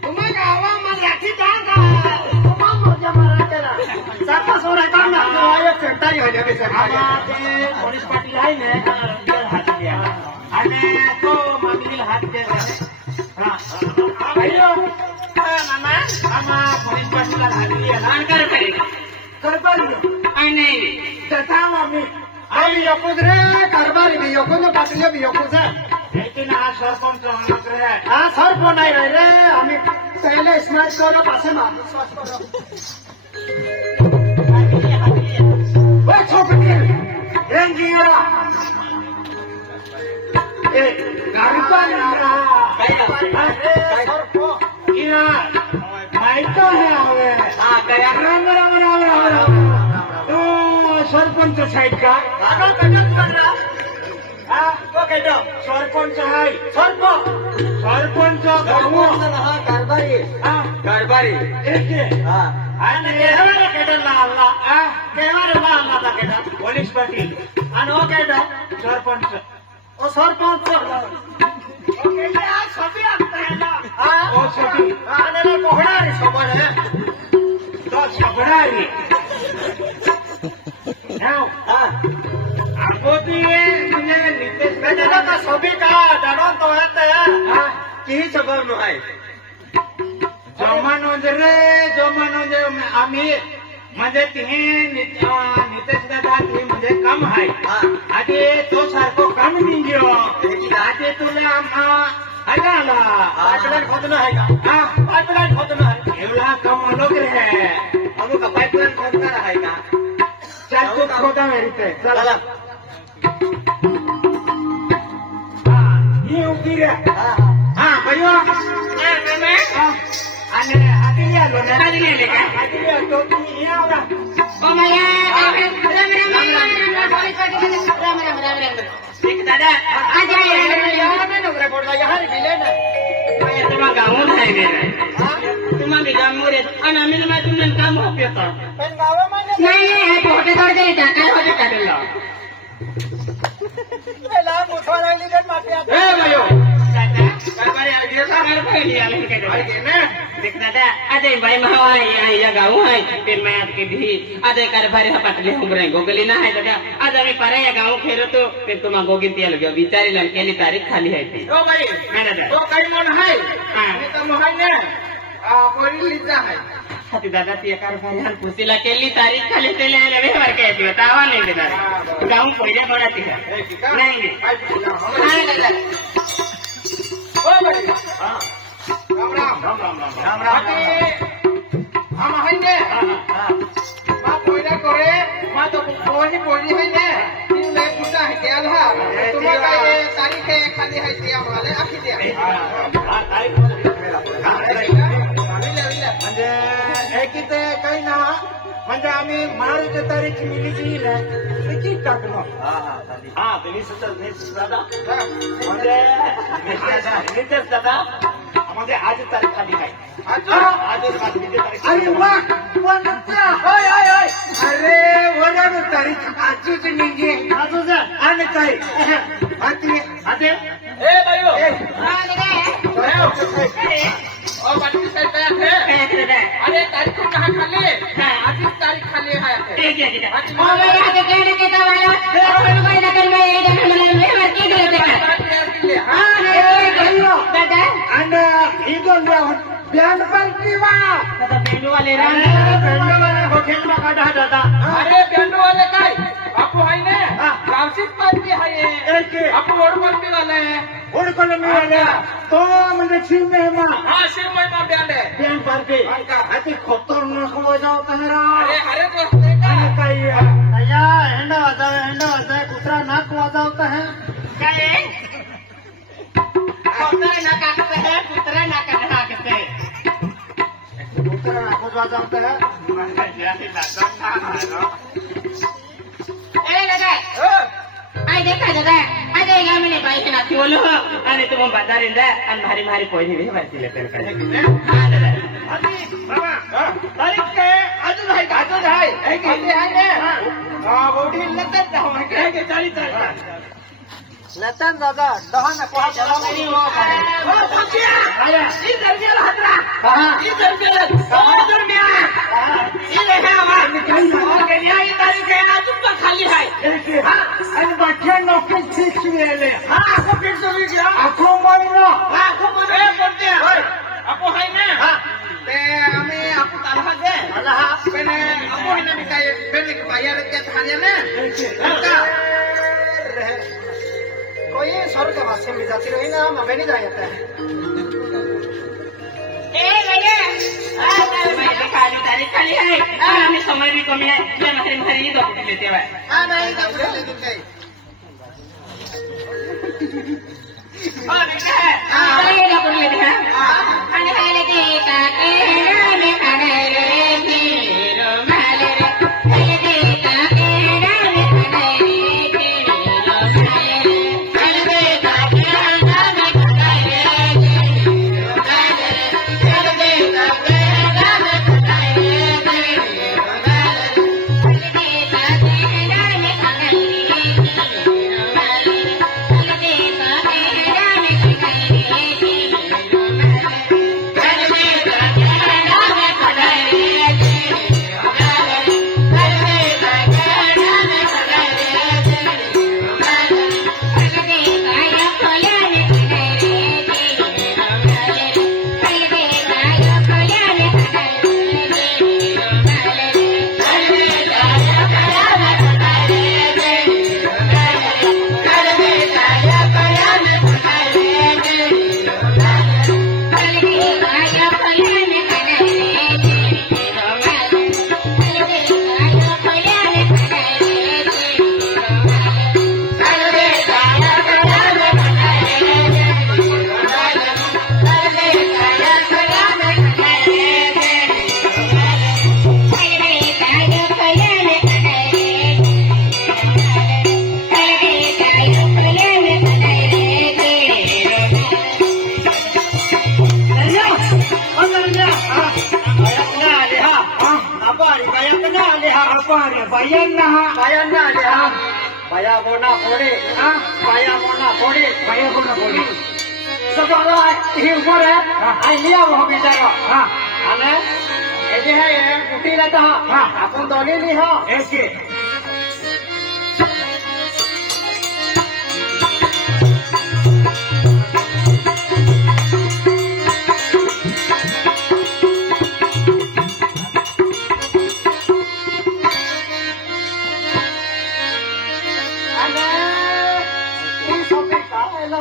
तुम्हें गावा मत राखी दान का तुम्हां मजा मारा तेरा सापा सोरा काम ना जो आयो सेक्टरी हो जावे से आला ते पोलीस पाटील आहे ना हात द्या आणि तो मागील हात दे हा अयो मामा मामा पोलीस पाटील हात द्या आण कर करे करपाली आणि तथा मम्मी आई यकुद रे कारबारी भी यकुद ने पाटले भी यकुद है लेकिन हा सरपंच होणार रे हां सर को नहीं रहे रे हम पहले स्नैच करो पासे मार विश्वास करो ओ छोकरी रंगिया सरपंच साहेब का सरपंच आहे सरपंच कारभारी पोलीस पाटील आणि ओ केडो सरपंच ओ सरपंच ओ सगळी कोहणारी समोर तो सगळारी अगोदी म्हणजे नितेश सभी का जाणून तो की सबर नाही जमानो रे जमानो आम्ही म्हणजे तिहे नितेश दादा ते म्हणजे काम आहे आधी तो सारखं काम नाही घेऊ आधी तुला आला पाइपलाइन खोदना है का पाइपलाइन खोदना है एवढा काम लोक रे हम का पाइपलाइन खोदना है का चल तू खोदा मेरी पे चल चला ये उभी रे हा भयो आणि हाती आलो ना हाती आलो तू ये आवडा दादा आज तुम्हा गावून आहे तुम्हा मी गामवर येत आणि आम्ही तुम्ही काम होत येतो नाही पोटे थोडे काय होते काढलं अजय भाई महावाई या गाँव है फिर मैं आपके भी अजय कारभारी हा पाटले उमरे गोगली ना है दादा आज आम्ही पारा या गाँव खेळतो तो फिर तुम्हा गोगिन तिया लगे बिचारी लंकेली तारीख खाली है ती ओ भाई दादा तो काही मन है हां मी तर महाने पहिलीचा है हाती दादा ती कारभारी हा पुसीला केली तारीख खाली ते लेले व्यवहार काय ती बतावा नाही देणार गाँव पहिले बडा ती नाही नाही ओ भाई हां राम राम राम राम हम है ने मा पहिला करे मा तो कोणी कोणी है ने तीन ले पुटा है त्याल हा तुम्हा काय तारीख है खाली है ते आम्हाला आखी द्या म्हणजे एक काही ना म्हणजे आम्ही मार्च तारीख मिली ना त्याची टाकलो हा तुम्ही सुद्धा दादा म्हणजे नितेश दादा म्हणजे आज तारीख खाली आहे अरे वा अरे वडा तारीख आजच निघे आणि काय आते ए भाइयों और बाकी साइड पे है अरे तारीख को कहाँ खाली है आज ही तारीख खाली है ठीक है ठीक है ओ मेरे आगे कहने के तो वाला और कोई ना कर मैं ये देखने में मर के गए थे हां दादा आणि इगोल बँड पार्टी वा दादा बेंडू वाले रा बँड वाले होटेल में काढा दादा अरे बेंडू वाले काय आपको है ना गावसीच पार्टी है एक आपको ओड पार्टी वाले ओळखलं मिळाले तो म्हणजे शिव मेहमा हाँ शिव महिमा बैंड है बँड पार्टी अति खतरनाक बजावता है रा अरे हरे दोस्त का आणि काही या हेंडा वाजवाय कुत्रा नाक वाजवता है काय कुत्रा ना काटते है कुत्रा ना काटते है कुत्रा नाक वाजवता है ए दादा आई देखा दादा आज या मैंने बाइक ना बोलो आणि तुम बाजारिंदा आणि भारी भारी पैसे भी भरती लेते हां दादा बाबा तारीख के आज है एक खाली है ना हां बॉडी लगत है कहे के 40 तारीख लतन दादा दहा ना कोहा चला नहीं हो इस दर्जन हतरा इस दर्जन समुद्र में ये देखा हमारा के लिए ये तारीख है आज तुम खाली है आणि बाकी नोकरी फिक्स मिळाले हां आपको फिर से भी गया आखो महिना हां आपको बोले बोलते हैं आपको है ना हां ते हमें आपको ताला दे ताला मैंने आपको है ना बिकाए मैंने बाजार के थाने में कोई सर के भाषा में जाती रही ना हमें नहीं जाता है ए भैया तारीख खाली है हमें समय भी कमी है मैं हमारे ये दो लेते हैं हां नहीं तो ले दूंगा पहिला कुठले बिहा आणि खायला ते काके रामे खाणारे रो माले रे खायला ते काके रामे खाणारे रो माले रे खायला ते काके रामे खाणारे रो माले रे खायला ते काके रामे खाणारे रो माले रे खायला ते काके रामे खाणारे रो माले रे खायला ते काके रामे बायांना आले हा बाया बोना फोडे बाया बोना फोडे सगळं ही उमर आहे आणि लिया हो बिचारा आणि हे जे आहे कुठीला तर आपण दोन्ही लिहा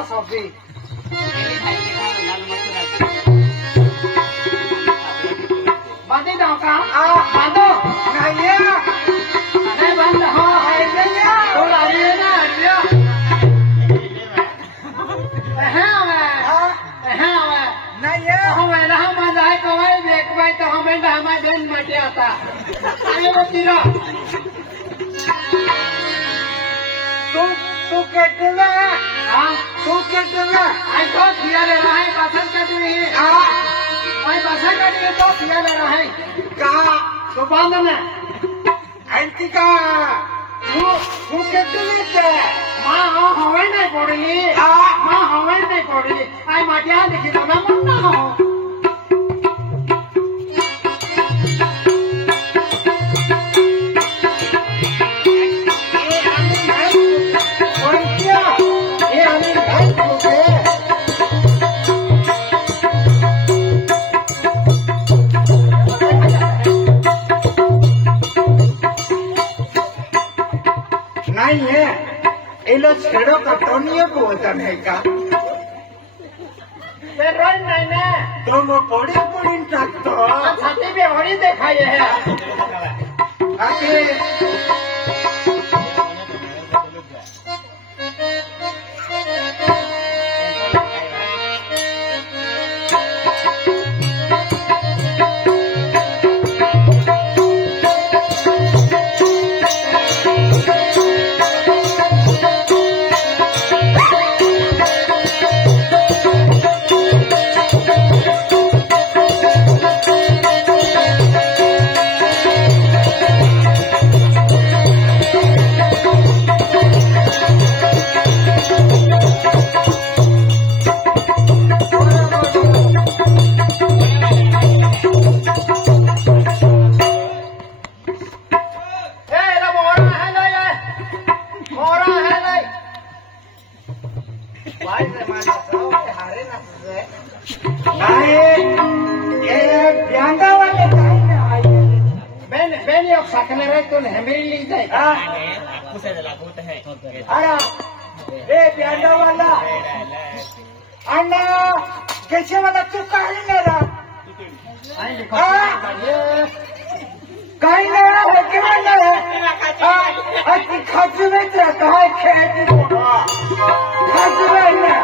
Sofi. Bandi dah kah? Bantu. Naya. Naya bantu. Ha. Naya. Oh lari na dia. Naya. Home dah hum dah kawai dek bai to home dah hum den mati ata. Ayo tira. तू कितना तू कितना आई तो KIA ले रहा है पसंद कर दी है आई पसंद कर दी तो किया ले रहा है कहा तो बांध में ऐसी का तू कितने से माँ हवा नहीं पड़ी माँ हवा नहीं पड़ी आई माटिया देखी तो मैं मत ना हो नहीं है ये लोग छेड़ो का टोनियो को वजन है का रन नहीं ना तो वो कोड़ी कोड़ी तक तो छाती पे होड़ी दिखाई है आके कैसे वाला तू कहीं नहीं रहा कहीं नहीं रहा क्यों नहीं खर्च में रहता है खेती खर्च में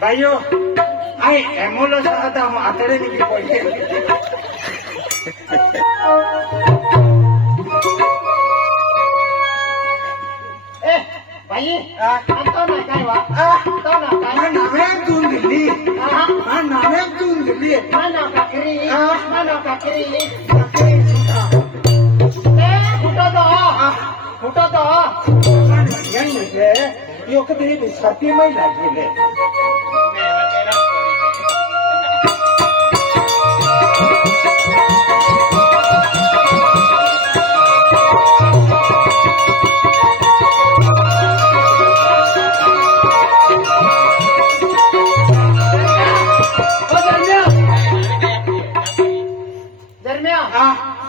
भाइयों आई एम्बुलेंस आता हूँ आतड़े नहीं पहुंचे भाई तो ना काय वा तो ना काय नाम्यातून दिली नाम्यातून दिली ना काकरी ना काकरी फुटो तो म्हणजे योग तरी छाती मै लागले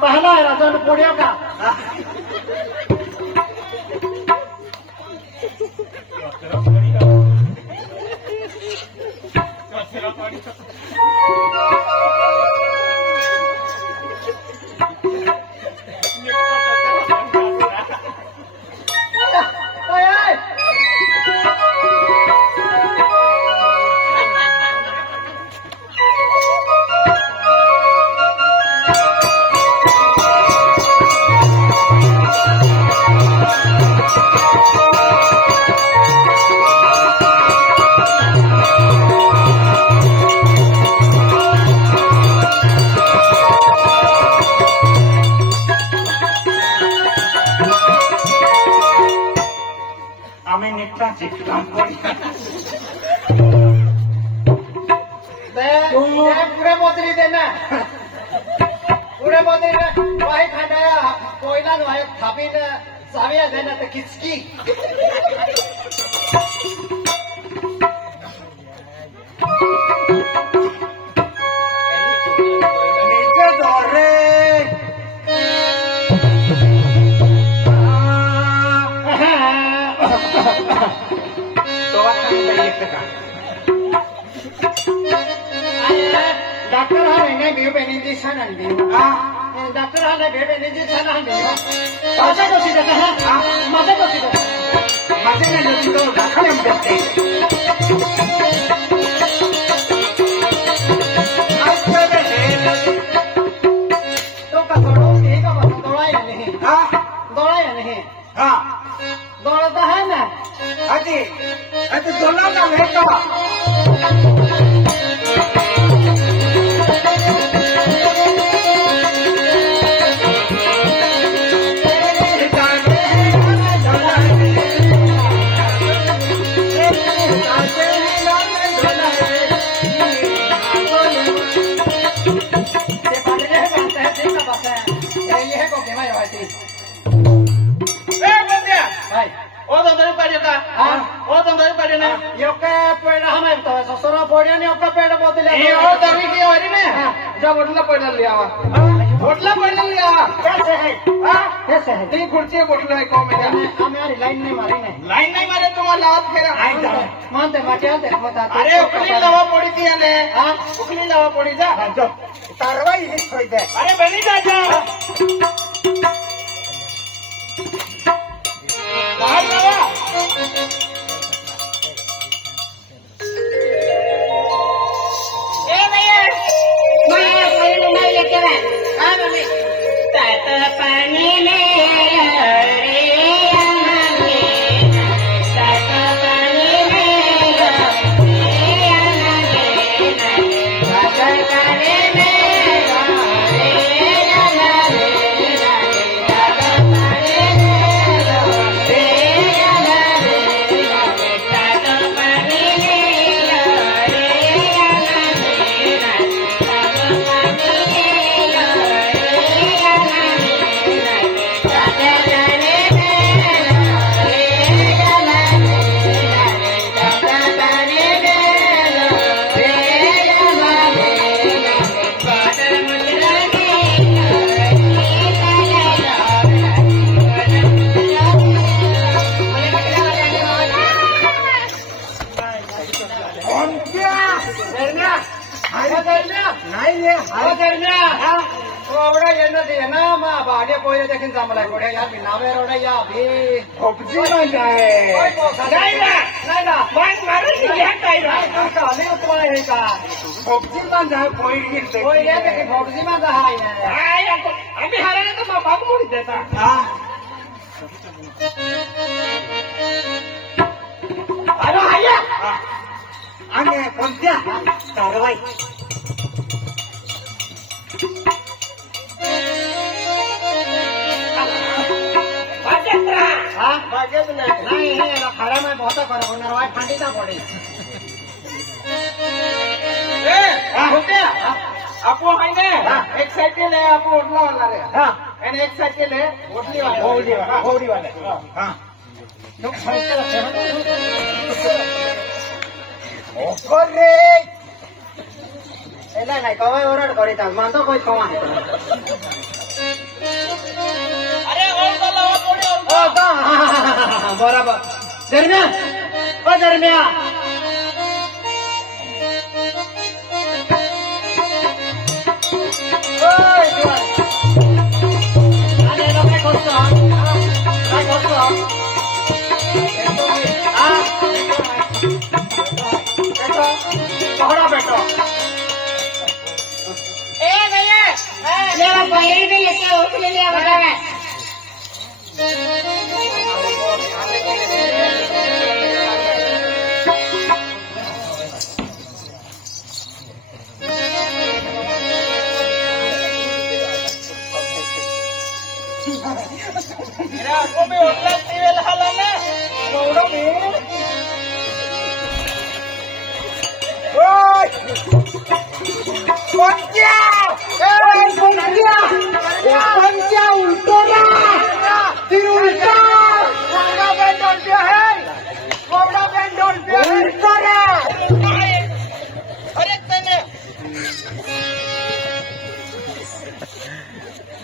पहला है राजन पोड़ियों का आम्ही निघताच काम पुढे मोतरी दे ना पुढे मोतरी वाई खांडाया कोयला वाई थापीन साविया देना तर किचकी नीचे दौरे डॉक्टर हा नाही भेव बेनीची छान आणली डॉक्टर हा नाही भेव बेनीची छान आणली माझ्या कशी देता माझ्या कशी देता माझे नाही तो दाखल करते तो का थोडो हे का बसा डोळा या नाही डोळा या नाही हा डोळा तर आहे ना आजी आता दोला ना भेटा खुर्ची बोटलो है कौन हमारी लाइन नहीं मारी नहीं लाईन नाही मारे तुम्हाला लावत फेरा मानते माटे अरे उकली लावा पोडी ती आले उकली लावा पोडी जा कारवाई ही होई दे अरे बनी जा जा बाहर लावा ए भैया मैं पानी नहीं लेके आया हां मम्मी तात पानी ले रे आने तात पानी ले रे आने बादल करे में रे आने जमलाय पुढे या नावे रोड या भी खोपची माझा आहे नाही ना माग मारून घ्या काय ना आम्ही तुम्हाला हे का खोपची माझा आहे पोळी होय रे भोगजी माझा हाय काय आम्ही हारायला तर मग बाबू मोडी देता अरे हाय आणि कोणत्या कारवाई हा बघेच नाही हे खरा मैं बहुत खरा होणार वाय फांडीचा पडे आपो आहे ना एक साइकिल आहे आपो ओढला होणार आहे हा आणि एक साइकिल आहे ओढली होडी वाले हा रे नाही कवाय ओरड करीत मानतो कोई कवा बरोबर दरम्यान दरम्यान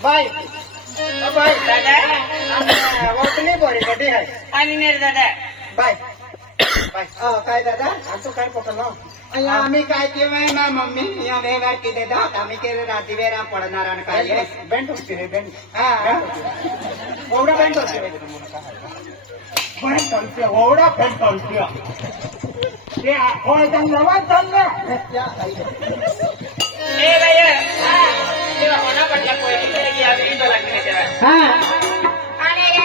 बाय बाय दादा वोटली बरी कधी आहे आणि नेर दादा बाय बाय काय दादा आमचं काय पटलं आम्ही काय केव्हा ना मम्मी आम्ही काय किती दात आम्ही केले रात्री वेळा पडणार आणि काय बेंट होती रे बेंट हा एवढं बेंट होती एवढा फेंटॉलच्या ते आपण चाललं ए भैया तेव्हा होना पडला कोयरी की आधी तो लागली तेव्हा आणि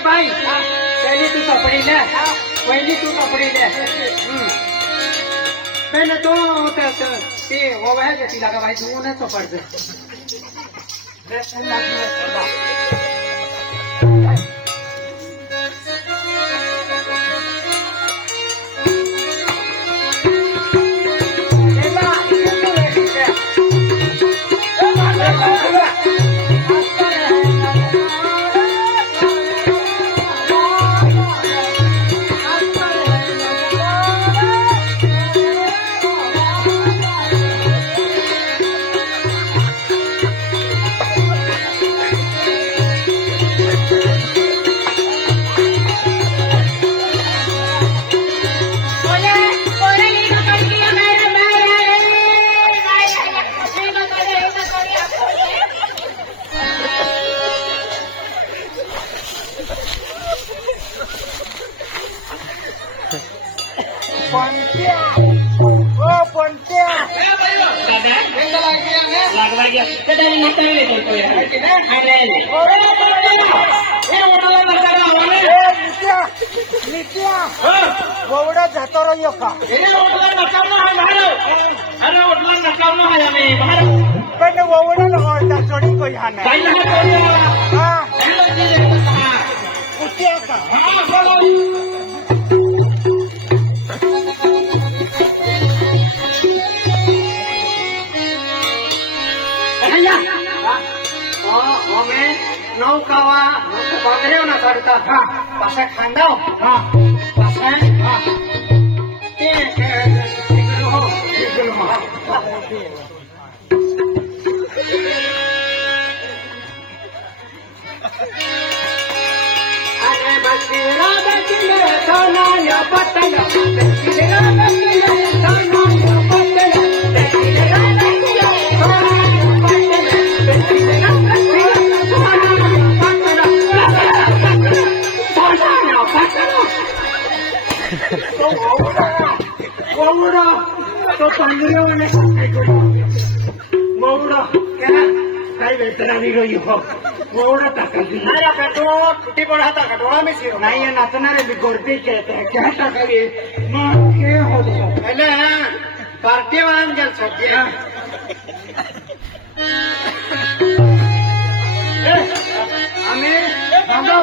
भाई पहली तू कपड़ी ले पहली तू कपड़ी ले पहले तो ते वो वह जैसी लगा भाई तू ने तो पड़ दे लागवा गया ववडा जातो रो का पण ववडा लगवता चढी कोई हा नाही कुठे का नौकावा बघरेव ना चढता पासा खांदाव पासा ते हो अरे बशीरा बशीले सोनाया पतन बशीरा बशीले सोनाया पतन बशीरा बशीले सोनाया पतन बशीरा बशीले सोनाया पतन मोवडा तो पंगरेवाने मोवडा केना काय वेतरावी गई हो मोवडा टाकावी नाही का तो कुठे पण हाता का डोळा मी सिरो नाही नाचणारे मी गोरते खेळते काय टाकावी मग के हो पहले पार्टी वाला जल सकते आम्ही खांदाव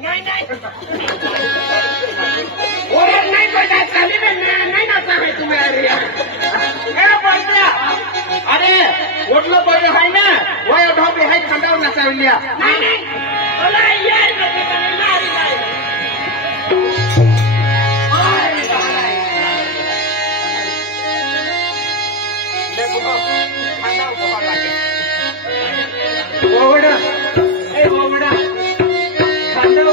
नाही नाही ओरड नाही पडला खाली नाही नाचा आहे तुम्ही अरे ओटलं पहिले आहे ना वय ढोबे आहे खांदाव नाचाविल्या नाही नाही ओवडा ए ओवडा खांदाव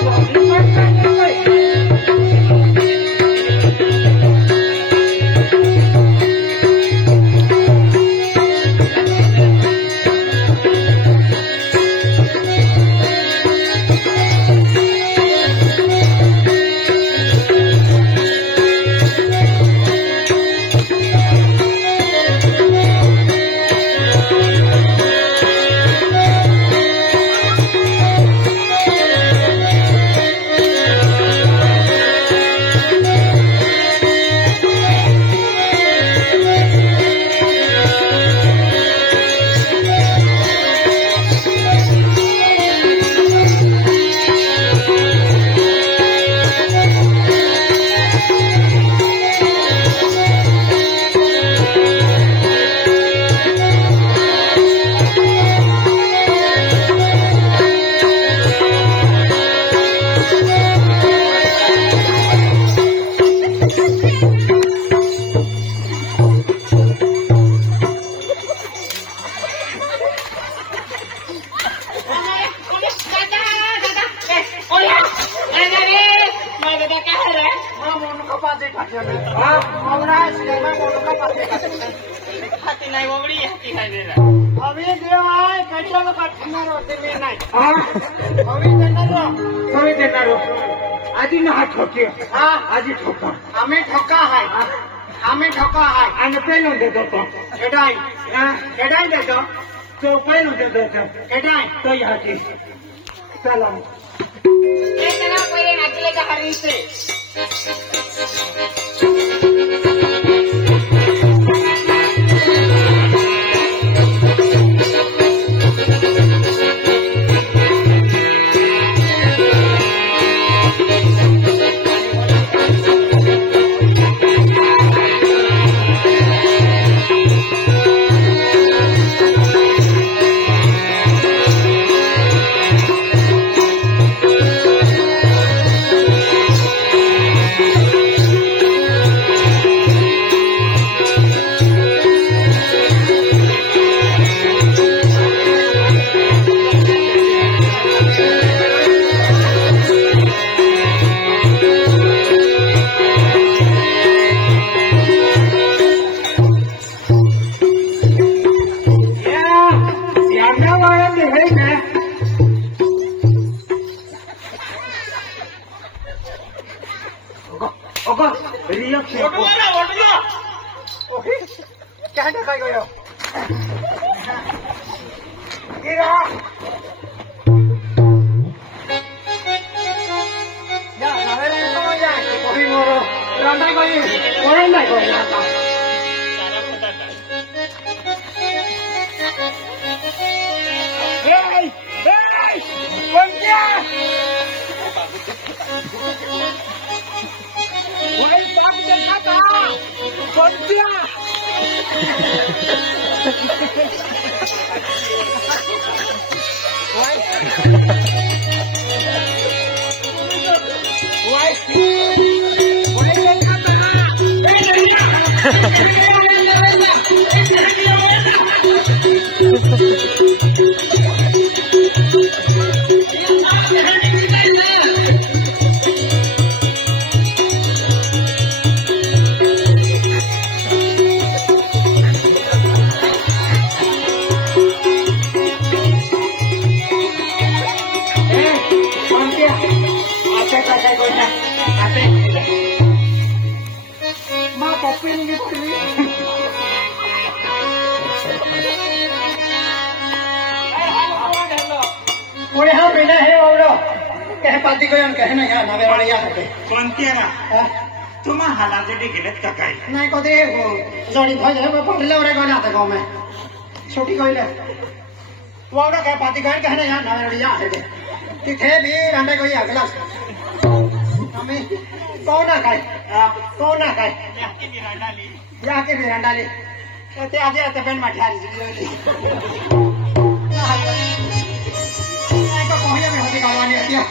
आधी ना ठोके आधी ठोका आम्ही ठोका आहे आणि पेलो देतो तो खेडाई देतो तो पेलो देतो खेडाई तो याची चला क्या काय गयो कोणत्या पुढे सांग देशाचा कोणत्या पुढे हा पहिला हे एवढं कहे पाती गयो कहे नाही ह्या नव्यावाला या होते कोणत्या ना तुम्हा हालाजडी गेलेत का काय नाही कधी जोडी भज पडल्यावर गयो आता गाव में छोटी गईले एवढं काय पाती गयो कहे नाही ह्या नव्यावाला या होते तिथे बी रांडा गई अगलास आम्ही कोणा काय या के बिरांडाली ते आजे आता पेन माठ्याली पोहिया में होती गाड़ी या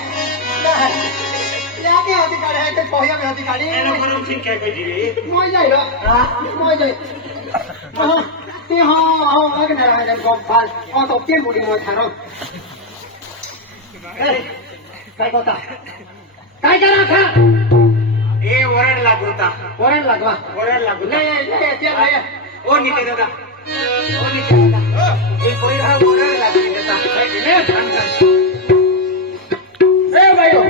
के होती गाड़ी है तो पोहिया में होती गाड़ी बरोबर काय पाहिजे मोय जाई रो मोय जाई ते हां अगने राजा गोपाल ओ तो के मुडी मोय थारो काय कोता काय करा खा ए वरण लागवता वरण लागवा नाही ते भाई ओ नीते दादा ए कोई हा वरण लागली दादा काय ने ए भाईओ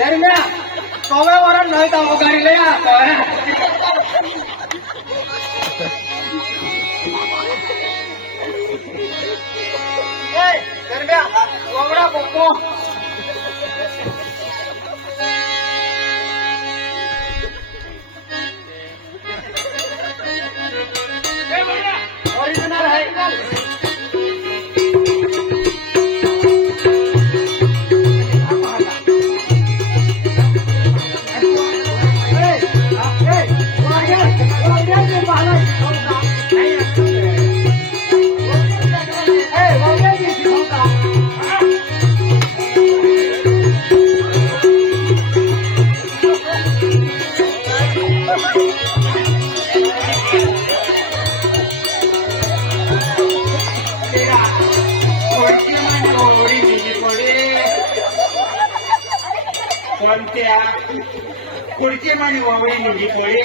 दरम्यान कवे वरण नाही तर गाडी ले दरम्यान कोवडा पोपो ओरिजिनल है कोणत्या पुढची माणी वावळी निघी कोळी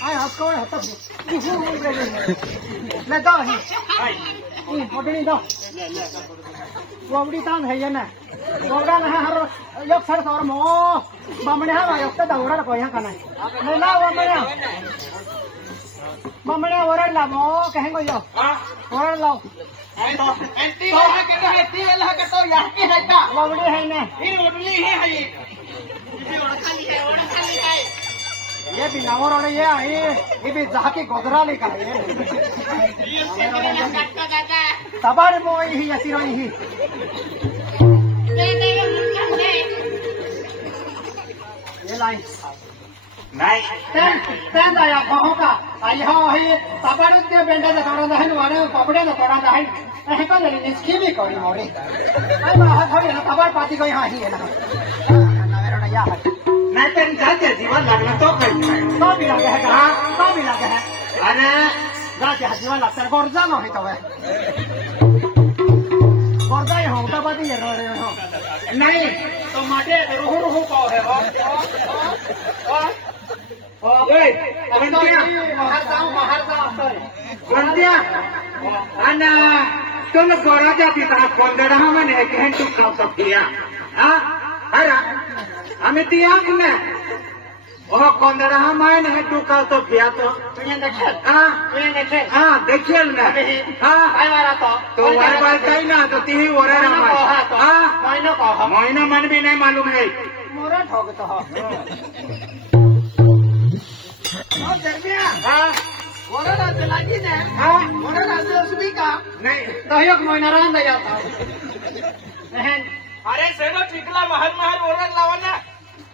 आया હાથ કોણ હતા લે દો અહીં મોટણી દો વવડી તાન હે ને વવડા ને હારો એક સર સર મો બમણે હા એક તો દવડા કોઈ હા કના લે લા બમણે ઓરડ લા મો કહે ગો જો ઓરડ લાવ एंटी है कि एंटी वाला का तो यहाँ की है का વવડી હે ને ये रोटली है ये ये भी नवरोड़े ये भी जाके गोदराली का है तबार मोई ही ऐसी रोई ही ये लाई नहीं तेन आया कहो का आई हो ही तबार के बेंडा का तोड़ा है वाले कपड़े का तोड़ा है ऐसे का जरी इसकी भी कोई मोरी आई बाहर थोड़ी ना तबार पाती को यहाँ ही है ना नवरोड़ा या मैं तेरी जाते जीवन लगना तो कहीं तो भी लगे है का तो भी लगे है अरे जाते जीवन लगता है गोरजा न होई तो है गोरजा ही हो तो बाती ये रो रहे हो नहीं तो माटे रूह रूह को है ओ गए अभी तो बाहर जाओ बंदिया अना तुम गोरा जाती था कोंदड़ा हमने एक घंटे का सब किया हां अरे हमें तियाक ने ओ कोंदड़ा हमारे ने टुका तो किया तो तुझे देखे हां देखिए ना हां आई वाला तो बार कहीं ना तो ती ओरा हां महीनों को महीना मन भी नहीं मालूम है मोरा ठोक तो हो और दरमिया हां मोरा रात लगी ने हां मोरा रात उसकी का नहीं तो एक महीना रहन दे जाता बहन अरे सेनो ठिकला महल महल ओरा लावा ना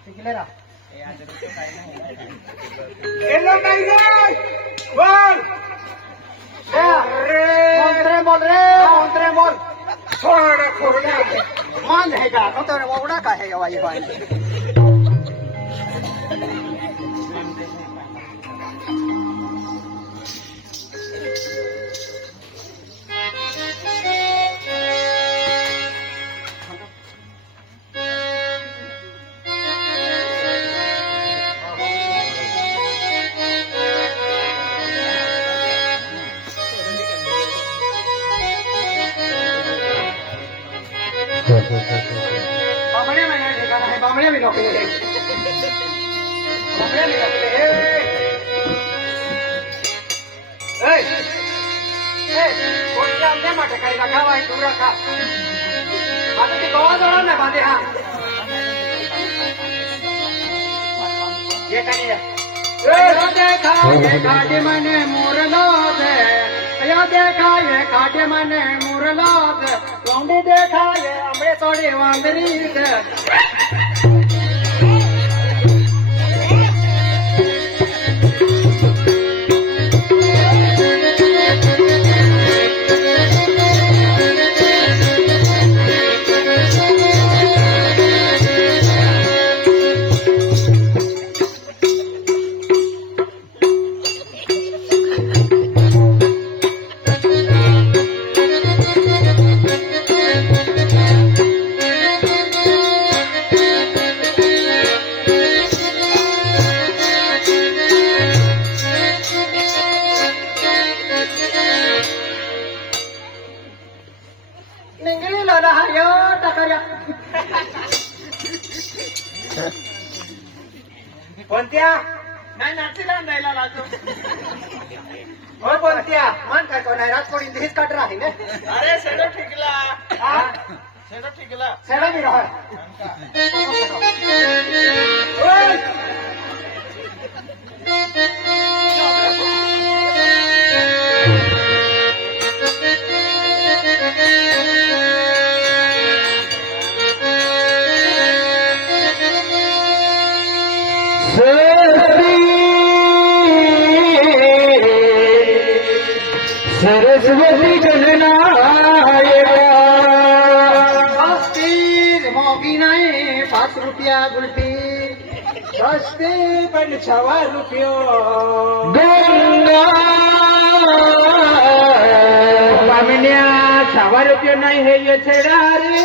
निकले रा एलो नहीं रे बोल अरे मंत्रे बोल छोड़ खोड़ा मान है का तो तेरे वोड़ा का है ये भाई बामणे में नहीं ठिकाना है बामणे भी नौकरी है बामणे भी नौकरी है कोई काम नहीं माटे कहीं रखा हुआ है दूर रखा बातें तो गोवा दौड़ा ना बातें हाँ ये करिए देखा ये खाटे मने मुरलो दे या देखा ये खाटे मने मुरलो दे लौंडी देखा ये अमरे सोड़ी वांदरी दे निंगली लो रहा यो टकरिया कोणत्या नाही नाचीला द्यायला लागतो हो कोणत्या मन काय कोण आहे राजकोणी दिस काट राही ने अरे सेनो ठिकला सेनो ठिकला सेडा भी रहा ओय सरस्वती मोगी नाही 5 रुपया गुलटी सस्ते पण 6 रुपयो मामिन्या 6 रुपये नाही हे ये छेडा रे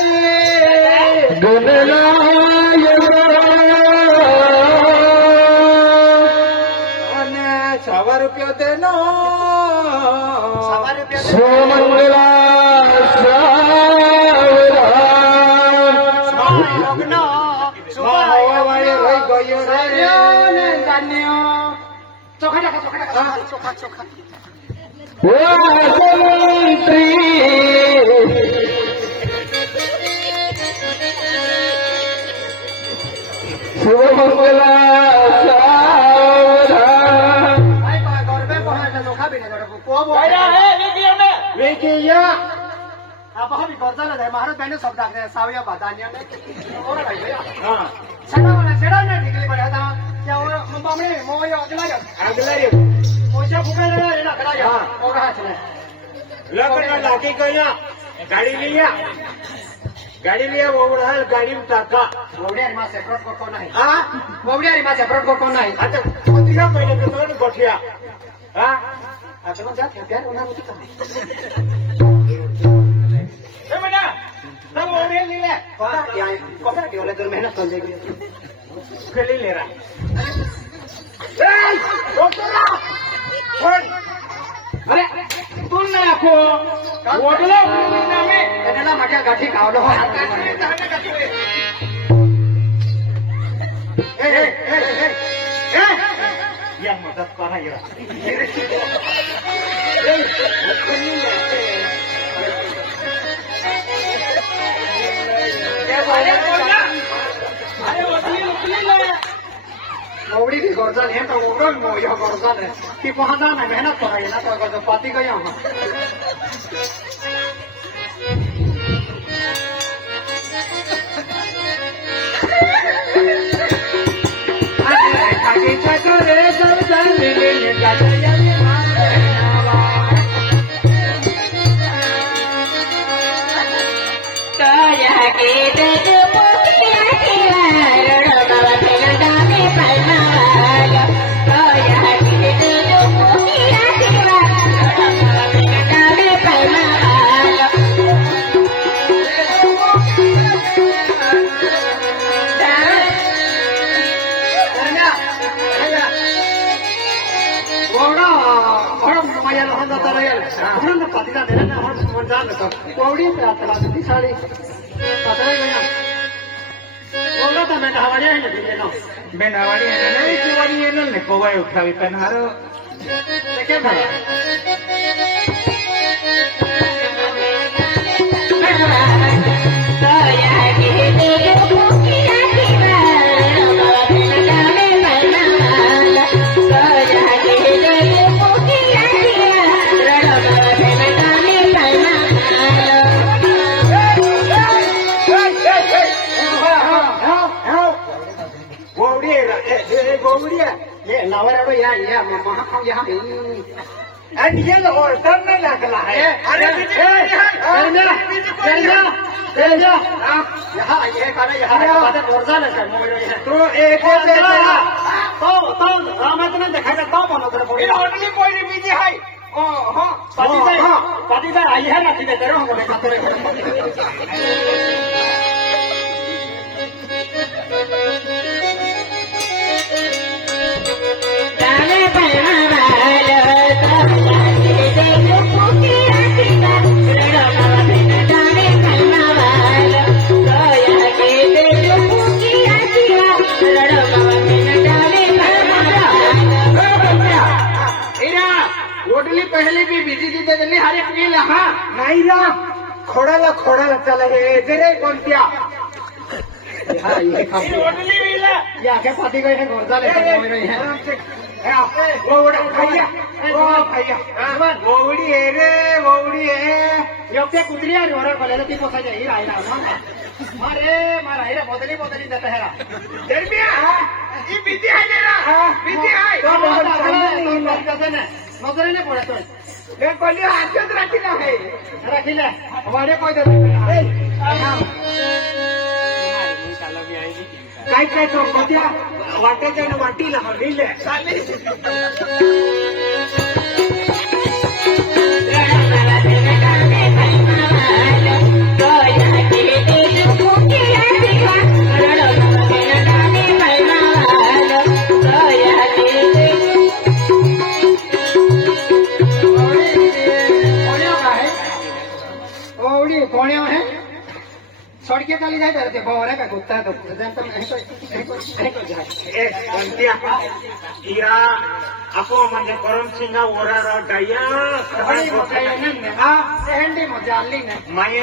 आणि 6 सोमंगला ચોખા ચોખા ચોખા શુભમંગલા महाराज बहने सब डाक रहे साविया बादानिया ने और भाई भैया छड़ा ने निकली पड़ा था क्या और बामणे मोय अगला पैसा फुका रे ना करा जा और कहां चले लग्न लागी गया गाड़ी लिया ओवढा गाडी टाका बोवड्या मा सेपरेट को नाही हा बोवड्या मा सेपरेट को नाही आता कोणत्या पहिले तो गोठ्या हा आता मग जा प्यार होणार होती का ए म्हणा ना ओवढे लिहिले कोणा ठेवले तर मेहनत चालली खेळी लेरा ए डॉक्टरा कोण अरे तू नाही आखो ओढला नामे त्याला माझ्या गाठी खावलं हो या मदत करा या एवढी भी गरजा है तो उड़न मो यो गरजा है कि पहुंचा ना मेहनत कराई ना तो गरजा पाती गया हम बेनावाडी नाही किवाडी येणार नाही कोवाय उठावी पण हार लावायला या महाखाव या आणि गेलं ऑर्डर नाही लागला आहे अरे तो एक देखायला तो बनवतो ऑर्डरली पहिली बिजी आहे पाटीदार आई है ना तिथे तर रोडली पहले भी बिजी तिथे दिली हर एक गेला हा नाही ना खोडाला चला हे जरे कोणत्या या के पाती गए हैं घर जाले ओवडी आहे रे ओवडी आहे योग्य कुत्री आणि वरण पडलेलं ती पोसायची ही राहिला अरे मारा हिरा बदली देता हेरा दरम्या ही भीती आहे ना भीती आहे नजरेने पडतो हे कोणी हातच राखील आहे राखीला वाडे पाहिजे काय तो कोणत्या वाट्याच्या वाटीला हरले कोण आहे सडके चाली जाय तर ते बरे काय कुत्ता तो ए कोणत्या इरा आपो म्हणजे करम सिंगा ओरारा डाया हंडी मजा आली नाही माये